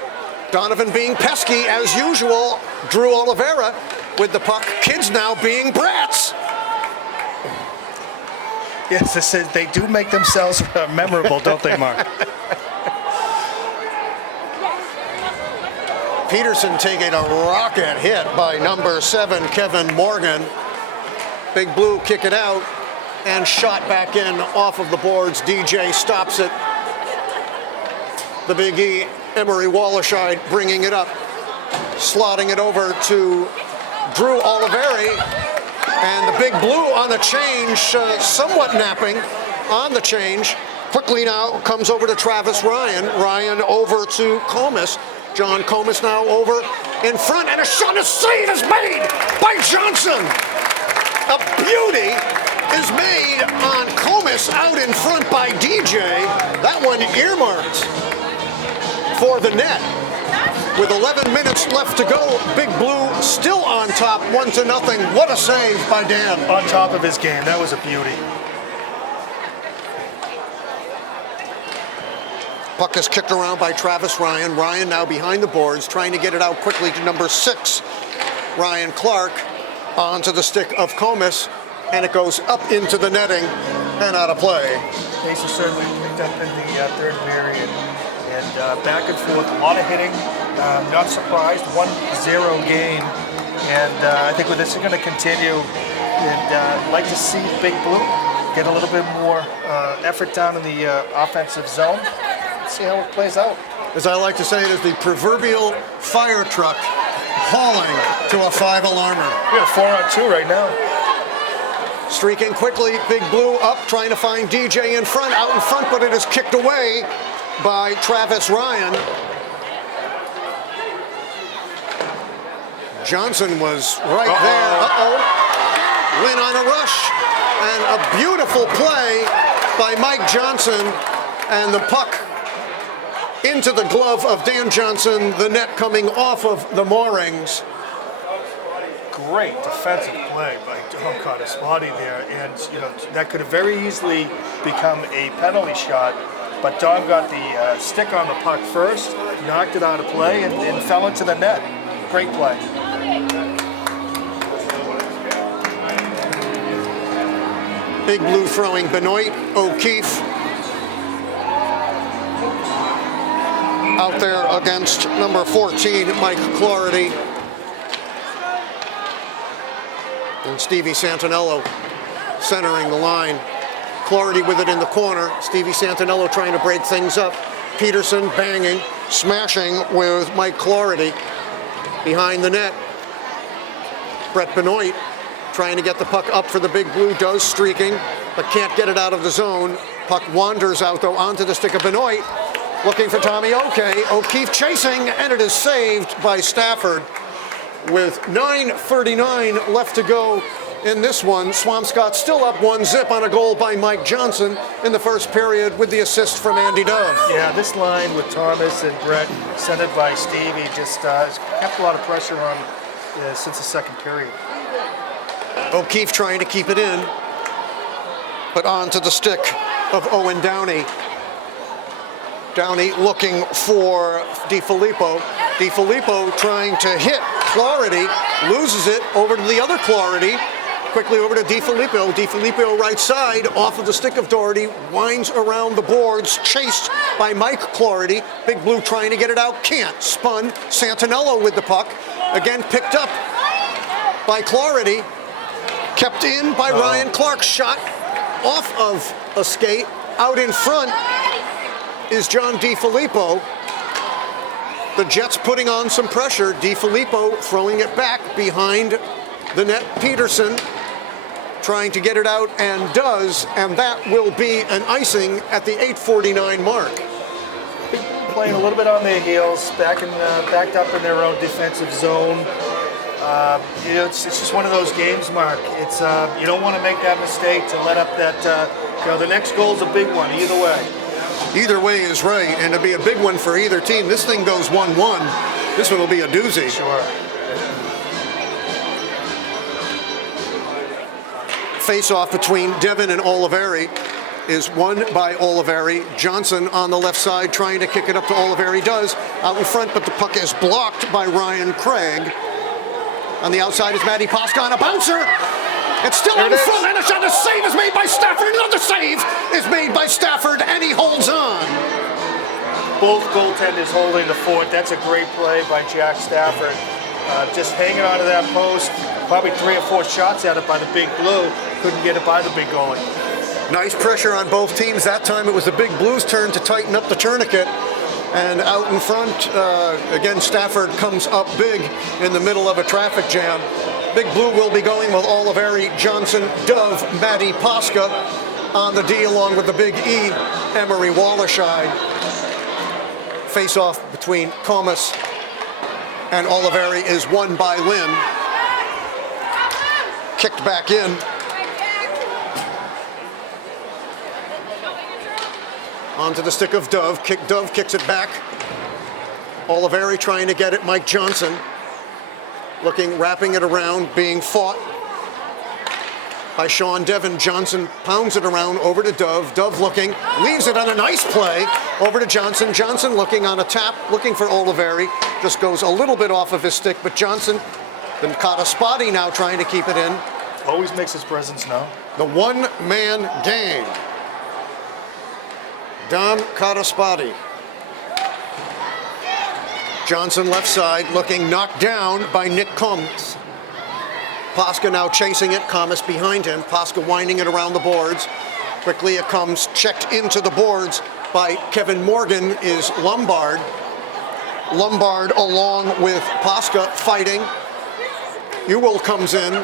Donovan being pesky as usual. Drew Oliveira with the puck. Kids now being brats. Yes, they do make themselves memorable, don't they, Mark? Peterson taking a rocket hit by number 7, Kevin Morgan. Big Blue kick it out and shot back in off of the boards. DJ stops it. The Big E Emery Wallerscheid bringing it up, slotting it over to Drew Oliveri, and the Big Blue on the change, somewhat napping on the change. Quickly now comes over to Travis Ryan. Ryan over to Comas. John Comas now over in front, and a shot, a save is made by Johnson. A beauty is made on Comas out in front by DJ. That one earmarked for the net. With 11 minutes left to go, Big Blue still on top, 1-0. What a save by Dan. On top of his game, that was a beauty. Puck is kicked around by Travis Ryan. Ryan now behind the boards, trying to get it out quickly to number 6, Ryan Clark, onto the stick of Comas, and it goes up into the netting and out of play. Pace has certainly picked up in the third period, and back and forth, a lot of hitting. Not surprised, 1-0 game, and I think this is going to continue. And I'd like to see Big Blue get a little bit more effort down in the offensive zone. See how it plays out. As I like to say, it is the proverbial fire truck hauling to a 5-alarmer. We got a 4-on-2 right now. Streaking quickly, Big Blue up, trying to find DJ in front, out in front, but it is kicked away by Travis Ryan. Johnson was right there. Lynn on a rush, and a beautiful play by Mike Johnson, and the puck into the glove of Dan Johnson, the net coming off of the moorings. Great defensive play by Dom Carter-Spotty there, and that could have very easily become a penalty shot, but Dom got the stick on the puck first, knocked it out of play, and fell into the net. Great play. Big Blue throwing Benoit, O'Keefe out there against number 14, Mike Clarity. And Stevie Santinello centering the line. Clarity with it in the corner. Stevie Santinello trying to break things up. Peterson banging, smashing with Mike Clarity behind the net. Brett Benoit trying to get the puck up for the Big Blue, does streaking, but can't get it out of the zone. Puck wanders out though onto the stick of Benoit. Looking for Tommy O'Keefe chasing, and it is saved by Stafford. With 9:39 left to go in this one, Swampscott still up 1-0 on a goal by Mike Johnson in the first period with the assist from Andy Dove. Yeah, this line with Thomas and Brett, centered by Stevie, just has kept a lot of pressure on since the second period. O'Keefe trying to keep it in, but on to the stick of Owen Downey. Downey looking for DiFilippo. DiFilippo trying to hit Clarity, loses it over to the other Clarity. Quickly over to DiFilippo. DiFilippo right side, off of the stick of Doherty, winds around the boards, chased by Mike Clarity. Big Blue trying to get it out, can't. Spun. Santinello with the puck. Again picked up by Clarity. Kept in by Ryan Clark. Shot off of a skate. Out in front is John DiFilippo. The Jets putting on some pressure. DiFilippo throwing it back behind the net. Peterson trying to get it out, and does, and that will be an icing at the 8:49 mark. Playing a little bit on their heels, backed up in their own defensive zone. It's just one of those games, Mark. It's you don't want to make that mistake to let up that. The next goal's a big one either way. Either way is right, and it'll be a big one for either team. This thing goes 1-1. This one will be a doozy. Sure. Face-off between Devin and Oliveri is won by Oliveri. Johnson on the left side trying to kick it up to Oliveri. Does out in front, but the puck is blocked by Ryan Craig. On the outside is Matty Posca on a bouncer. It's still in front, and a shot. A save is made by Stafford. Another save is made by Stafford, and he holds on. Both goaltenders holding the fort. That's a great play by Jack Stafford. Just hanging onto that post. Probably 3 or 4 shots at it by the Big Blue. Couldn't get it by the big goalie. Nice pressure on both teams. That time it was the Big Blues' turn to tighten up the tourniquet. And out in front, again, Stafford comes up big in the middle of a traffic jam. Big Blue will be going with Oliveri, Johnson, Dove, Maddie Posca on the D, along with the Big E, Emery Wallerscheid. Face-off between Comas and Oliveri is won by Lynn. Kicked back in. Onto the stick of Dove. Dove kicks it back. Oliveri trying to get it. Mike Johnson looking, wrapping it around, being fought by Sean Devon. Johnson pounds it around over to Dove. Dove looking, leaves it on a nice play over to Johnson. Johnson looking on a tap, looking for Oliveri. Just goes a little bit off of his stick, but Johnson then caught a spotty now trying to keep it in. Always makes his presence known. The one-man game. Don Cataspati. Johnson left side looking, knocked down by Nick Comas. Posca now chasing it, Comas behind him. Posca winding it around the boards. Quickly it comes, checked into the boards by Kevin Morgan is Lombard. Lombard along with Posca fighting. Ewell comes in,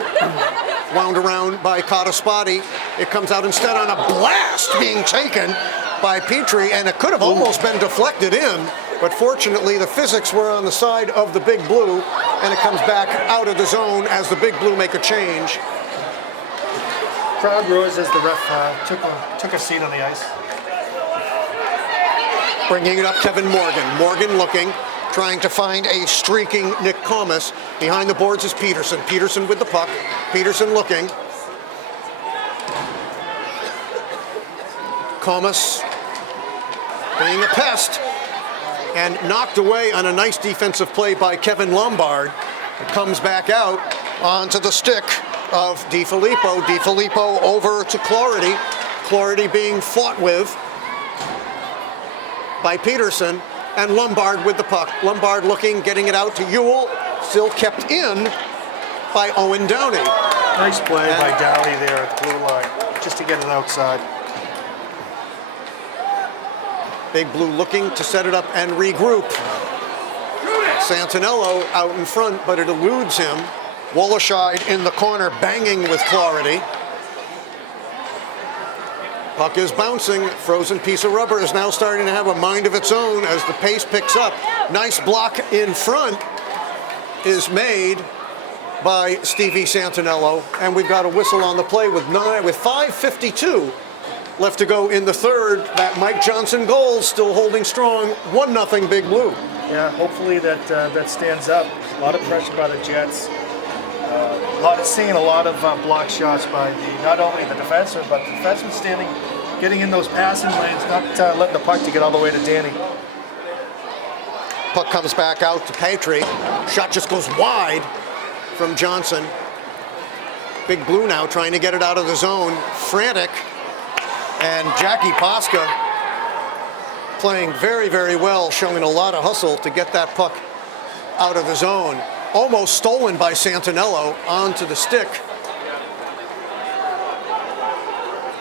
wound around by Cataspati. It comes out instead on a blast being taken by Petrie, and it could have almost been deflected in, but fortunately the physics were on the side of the Big Blue, and it comes back out of the zone as the Big Blue make a change. Crowd rose as the ref took a seat on the ice. Bringing it up, Kevin Morgan. Morgan looking, trying to find a streaking Nick Comas. Behind the boards is Peterson. Peterson with the puck. Peterson looking. Comas being a pest and knocked away on a nice defensive play by Kevin Lombard. It comes back out onto the stick of DiFilippo. DiFilippo over to Clarity. Clarity being fought with by Peterson, and Lombard with the puck. Lombard looking, getting it out to Ewell, still kept in by Owen Downey. Nice play by Downey there at the blue line, just to get it outside. Big Blue looking to set it up and regroup. Santinello out in front, but it eludes him. Wallerscheid in the corner, banging with Clarity. Puck is bouncing. Frozen piece of rubber is now starting to have a mind of its own as the pace picks up. Nice block in front is made by Stevie Santinello, and we've got a whistle on the play with 5:52 left to go in the third. That Mike Johnson goal still holding strong. 1-0 Big Blue. Yeah, hopefully that stands up. A lot of pressure by the Jets. Seeing a lot of block shots by not only the defenseman, but the defenseman getting in those passing lanes, not letting the puck to get all the way to Danny. Puck comes back out to Petrie. Shot just goes wide from Johnson. Big Blue now trying to get it out of the zone. Frantic. And Jackie Posca playing very, very well, showing a lot of hustle to get that puck out of the zone. Almost stolen by Santinello onto the stick.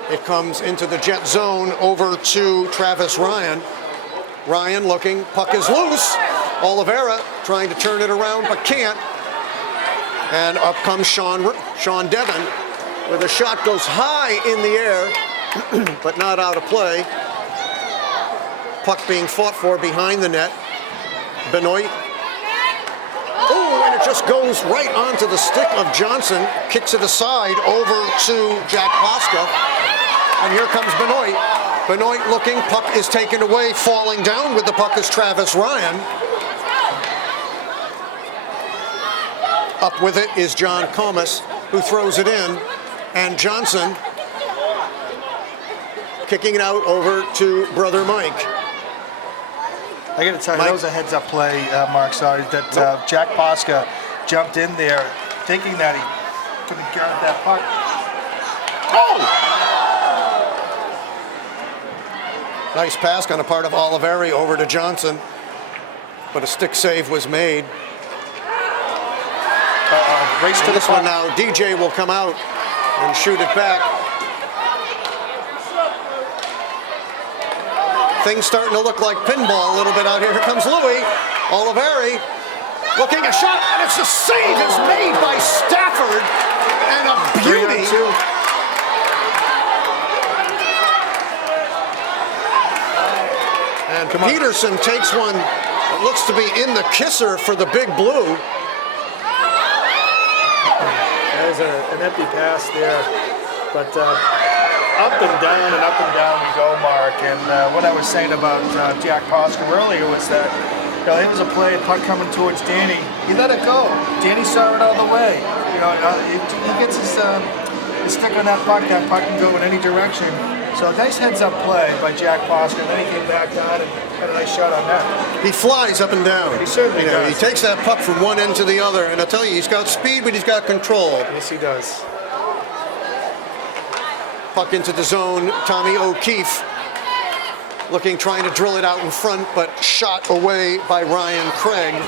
It comes into the Jet zone over to Travis Ryan. Ryan looking, puck is loose. Oliveira trying to turn it around but can't. And up comes Sean Devon with a shot goes high in the air but not out of play. Puck being fought for behind the net. Benoit. Oh, and it just goes right onto the stick of Johnson. Kicks it aside over to Jack Posca. And here comes Benoit. Benoit looking, puck is taken away, falling down with the puck is Travis Ryan. Up with it is John Comas, who throws it in. And Johnson kicking it out over to brother Mike. I got to tell you, that was a heads-up play, Marc. Sorry, that Jack Posca jumped in there, thinking that he couldn't guard that puck. Oh! Nice pass on a part of Oliveri over to Johnson, but a stick save was made. Race to this one now. DJ will come out and shoot it back. Things starting to look like pinball a little bit out here. Here comes Louis. Oliveri looking a shot, and it's a save is made by Stafford, and a beauty. 3-on-2. And Peterson takes one that looks to be in the kisser for the Big Blue. There's an empty pass there, but up and down we go, Mark. And what I was saying about Jack Poscom earlier was that it was a play, puck coming towards Danny. He let it go. Danny saw it all the way. If he gets his stick on that puck can go in any direction. So a nice heads-up play by Jack Poscom. Then he came back down and had a nice shot on that. He flies up and down. He certainly does. He takes that puck from one end to the other, and I tell you, he's got speed, but he's got control. Yes, he does. Puck into the zone. Tommy O'Keefe trying to drill it out in front, but shot away by Ryan Craig.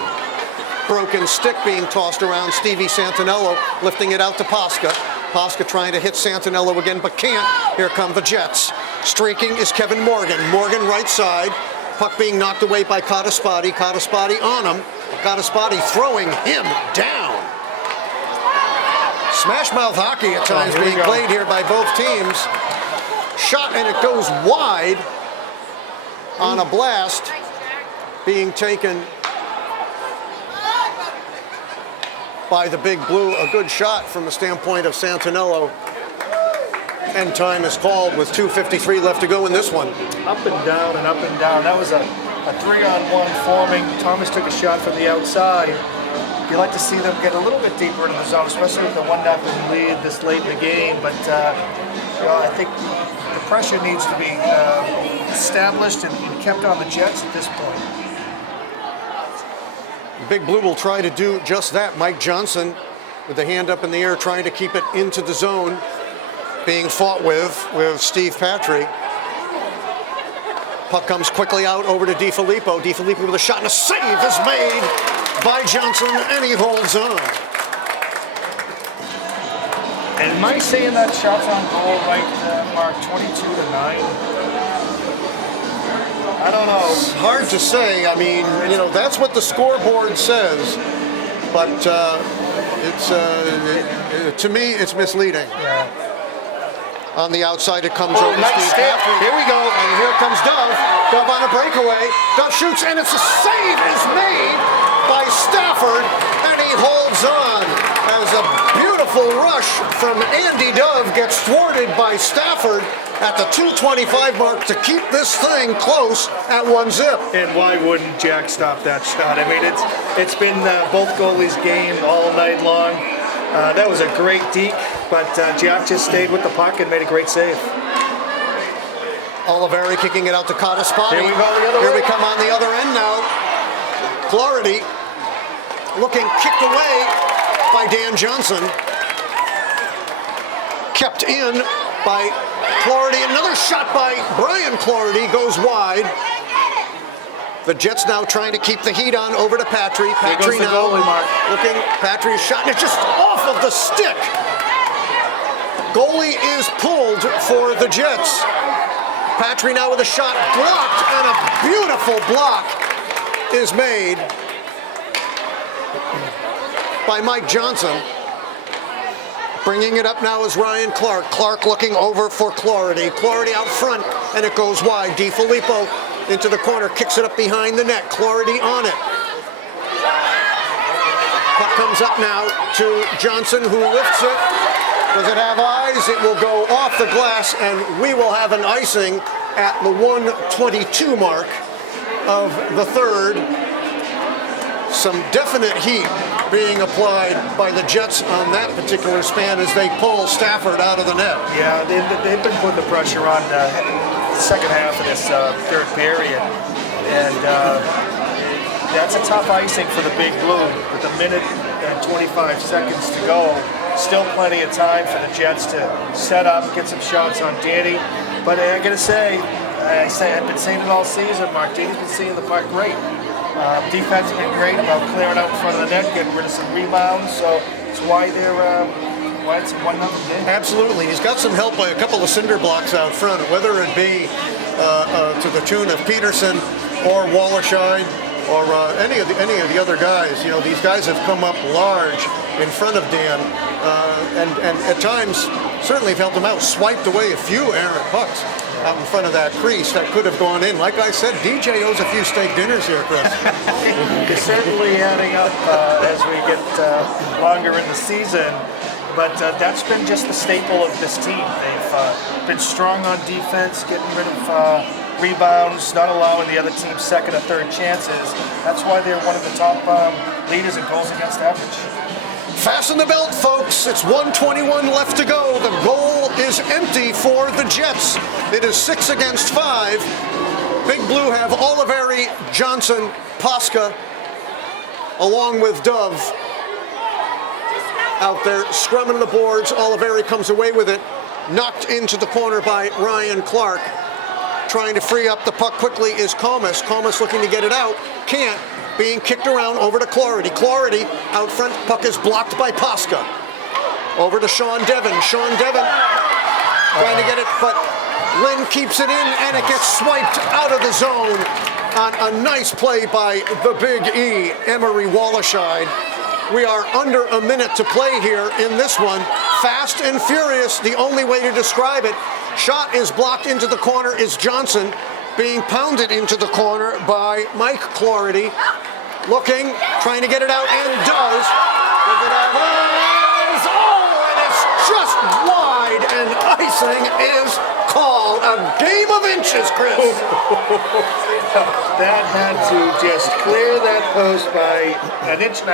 Broken stick being tossed around. Stevie Santinello lifting it out to Posca. Posca trying to hit Santinello again, but can't. Here come the Jets. Streaking is Kevin Morgan. Morgan right side. Puck being knocked away by Cottaspati. Cottaspati on him. Cottaspati throwing him down. Smash mouth hockey at times being played here by both teams. Shot, and it goes wide on a blast being taken by the Big Blue. A good shot from the standpoint of Santinello. End time is called with 2:53 left to go in this one. Up and down and up and down. That was a 3-on-1 forming. Thomas took a shot from the outside. You like to see them get a little bit deeper into the zone, especially with the 1-0 lead this late in the game. But I think the pressure needs to be established and kept on the Jets at this point. Big Blue will try to do just that. Mike Johnson with the hand up in the air trying to keep it into the zone. Being fought with Steve Patry. Puck comes quickly out over to DiFilippo. DiFilippo with a shot, and a save is made by Johnson, and he holds on. And am I saying that shot's on goal right, Mark, 22-9? I don't know. It's hard to say. I mean, that's what the scoreboard says, but to me, it's misleading. Yeah. On the outside, it comes over to nice Steve stick. Patry. Here we go, and here comes Dove. Dove on a breakaway. Dove shoots, and it's a save is made by Stafford, and he holds on as a beautiful rush from Andy Dove gets thwarted by Stafford at the 2:25 mark to keep this thing close at 1-0. And why wouldn't Jack stop that shot? I mean, it's been both goalies' game all night long. That was a great deke, but Jack just stayed with the puck and made a great save. Oliveri kicking it out to Cottaspati. Here we go the other way. Here we come on the other end now. Clarity looking kicked away by Dan Johnson. Kept in by Clarity. Another shot by Brian Clarity goes wide. The Jets now trying to keep the heat on over to Patry. Patry now goalie, Mark. looking. Patry's shot, and it's just off of the stick. Goalie is pulled for the Jets. Patry now with a shot blocked, and a beautiful block is made by Mike Johnson. Bringing it up now is Ryan Clark. Clark looking over for Clarity. Clarity out front, and it goes wide. DiFilippo into the corner, kicks it up behind the net. Clarity on it. Puck comes up now to Johnson, who lifts it. Does it have eyes? It will go off the glass, and we will have an icing at the 1:22 mark of the third. Some definite heat being applied by the Jets on that particular span as they pull Stafford out of the net. Yeah, they've been putting the pressure on the second half of this third period. And that's a tough icing for the Big Blue with a minute and 25 seconds to go. Still plenty of time for the Jets to set up, get some shots on Danny. But I gotta say, I've been saying it all season, Mark. Danny's been seeing the puck great. Defense has been great about clearing out in front of the net, getting rid of some rebounds. So it's why why it's a 1-0 game. Absolutely. He's got some help by a couple of cinder blocks out front, whether it be to the tune of Peterson or Wallerscheid or any of the other guys. You know, these guys have come up large in front of Dan and at times certainly have helped him out, swiped away a few errant pucks out in front of that crease that could have gone in. Like I said, DJ owes a few steak dinners here, Chris. It's certainly adding up as we get longer in the season, but that's been just the staple of this team. They've been strong on defense, getting rid of rebounds, not allowing the other team second or third chances. That's why they're one of the top leaders in goals against average. Fasten the belt, folks. It's 1:21 left to go. The goal is empty for the Jets. It is 6 against 5. Big Blue have Oliveri, Johnson, Posca, along with Dove out there scrumming the boards. Oliveri comes away with it. Knocked into the corner by Ryan Clark. Trying to free up the puck quickly is Comas. Comas looking to get it out. Can't. Being kicked around over to Clarity. Clarity out front. Puck is blocked by Posca. Over to Sean Devon. Sean Devon trying to get it, but Lynn keeps it in and it gets swiped out of the zone on a nice play by the Big E, Emery Wallerscheid. We are under a minute to play here in this one. Fast and furious, the only way to describe it. Shot is blocked into the corner is Johnson. Being pounded into the corner by Mike Clarity. Looking, trying to get it out, and does. Oh, and it's just wide, and icing is called. A game of inches, Chris. That had to just clear that post by 1.5 inches.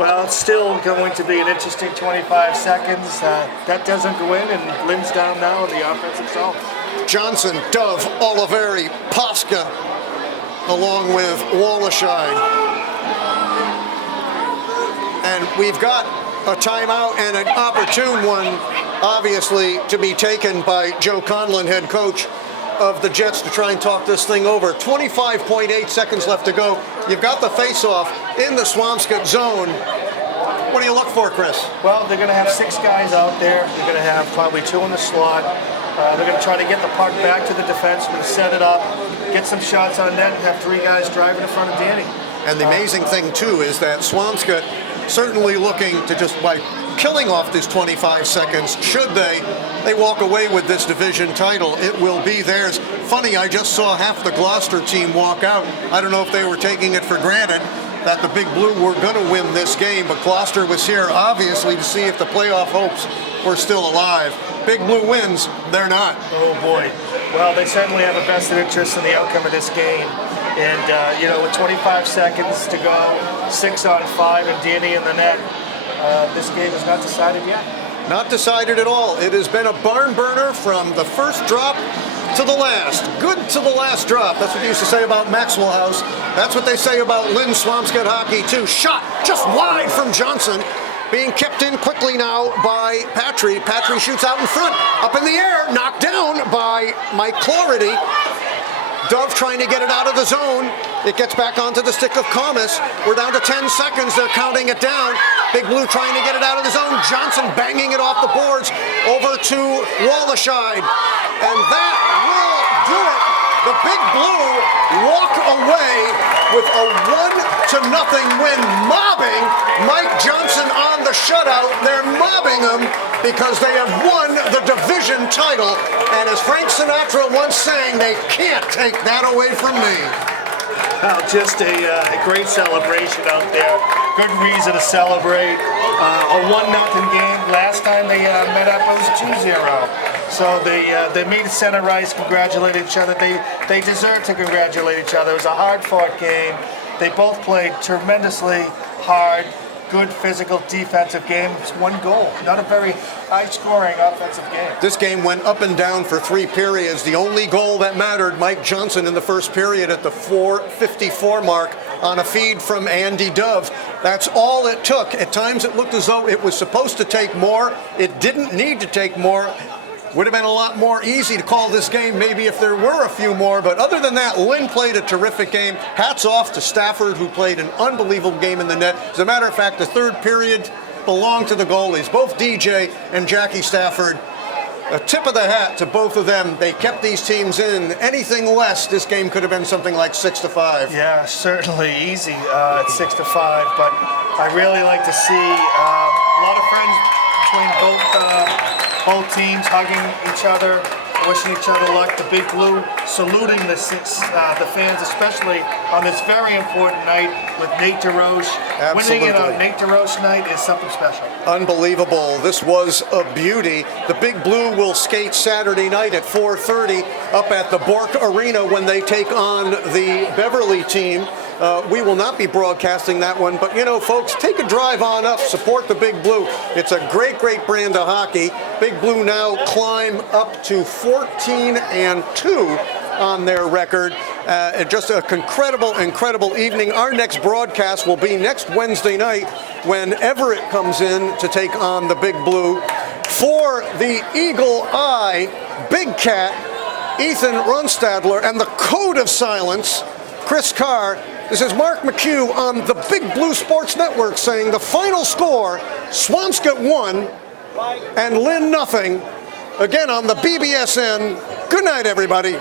Well, it's still going to be an interesting 25 seconds. That doesn't go in, and Lynn's down now in the offensive zone. Johnson, Dove, Oliveri, Posca, along with Wallerscheid. And we've got a timeout and an opportune one, obviously, to be taken by Joe Conlon, head coach of the Jets, to try and talk this thing over. 25.8 seconds left to go. You've got the face-off in the Swampscott zone. What do you look for, Chris? Well, they're going to have 6 guys out there. They're going to have probably 2 in the slot. They're going to try to get the puck back to the defenseman, set it up, get some shots on net, and have 3 guys driving in front of Danny. And the amazing thing, too, is that Swampscott certainly looking to just, by killing off this 25 seconds, should they walk away with this division title, it will be theirs. Funny, I just saw half the Gloucester team walk out. I don't know if they were taking it for granted that the Big Blue were going to win this game, but Gloucester was here, obviously, to see if the playoff hopes were still alive. Big Blue wins, they're not. Oh boy. Well, they certainly have a vested interest in the outcome of this game. And, with 25 seconds to go, 6 on 5, and Danny in the net, this game is not decided yet. Not decided at all. It has been a barn burner from the first drop to the last. Good to the last drop. That's what they used to say about Maxwell House. That's what they say about Lynn Swampscott Hockey, too. Shot just wide from Johnson. Being kept in quickly now by Patry. Patry shoots out in front. Up in the air. Knocked down by Mike Clarity. Dove trying to get it out of the zone. It gets back onto the stick of Comas. We're down to 10 seconds. They're counting it down. Big Blue trying to get it out of the zone. Johnson banging it off the boards over to Wallerscheid. And that will do it. The Big Blue walk away with a 1-0 win, mobbing Mike Johnson on the shutout. They're mobbing him because they have won the division title. And as Frank Sinatra once sang, they can't take that away from me. Well, just a great celebration out there. Good reason to celebrate. A 1-0 game. Last time they met up, it was 2-0. So they meet at center ice, congratulate each other. They deserve to congratulate each other. It was a hard-fought game. They both played tremendously hard, good physical defensive game. It's 1 goal, not a very high-scoring offensive game. This game went up and down for 3 periods. The only goal that mattered, Mike Johnson in the first period at the 4:54 mark on a feed from Andy Dove. That's all it took. At times it looked as though it was supposed to take more. It didn't need to take more. Would have been a lot more easy to call this game maybe if there were a few more, but other than that, Lynn played a terrific game. Hats off to Stafford, who played an unbelievable game in the net. As a matter of fact, the third period, belong to the goalies. Both DJ and Jackie Stafford, a tip of the hat to both of them. They kept these teams in. Anything less, this game could have been something like 6-5. Yeah, certainly easy at 6-5, but I really like to see a lot of friends between both teams hugging each other, wishing each other luck. The Big Blue saluting the fans, especially on this very important night with Nate DeRoche. Absolutely. Winning it on Nate DeRoche night is something special. Unbelievable. This was a beauty. The Big Blue will skate Saturday night at 4:30 up at the Bork Arena when they take on the Beverly team. We will not be broadcasting that one, but folks, take a drive on up, support the Big Blue. It's a great, great brand of hockey. Big Blue now climb up to 14-2 on their record. Just a incredible evening. Our next broadcast will be next Wednesday night when Everett comes in to take on the Big Blue. For the Eagle Eye Big Cat, Ethan Runstadler, and the Code of Silence, Chris Carr, this is Marc McHugh on the Big Blue Sports Network saying the final score, Swampscott 1 and Lynn 0. Again on the BBSN. Good night, everybody.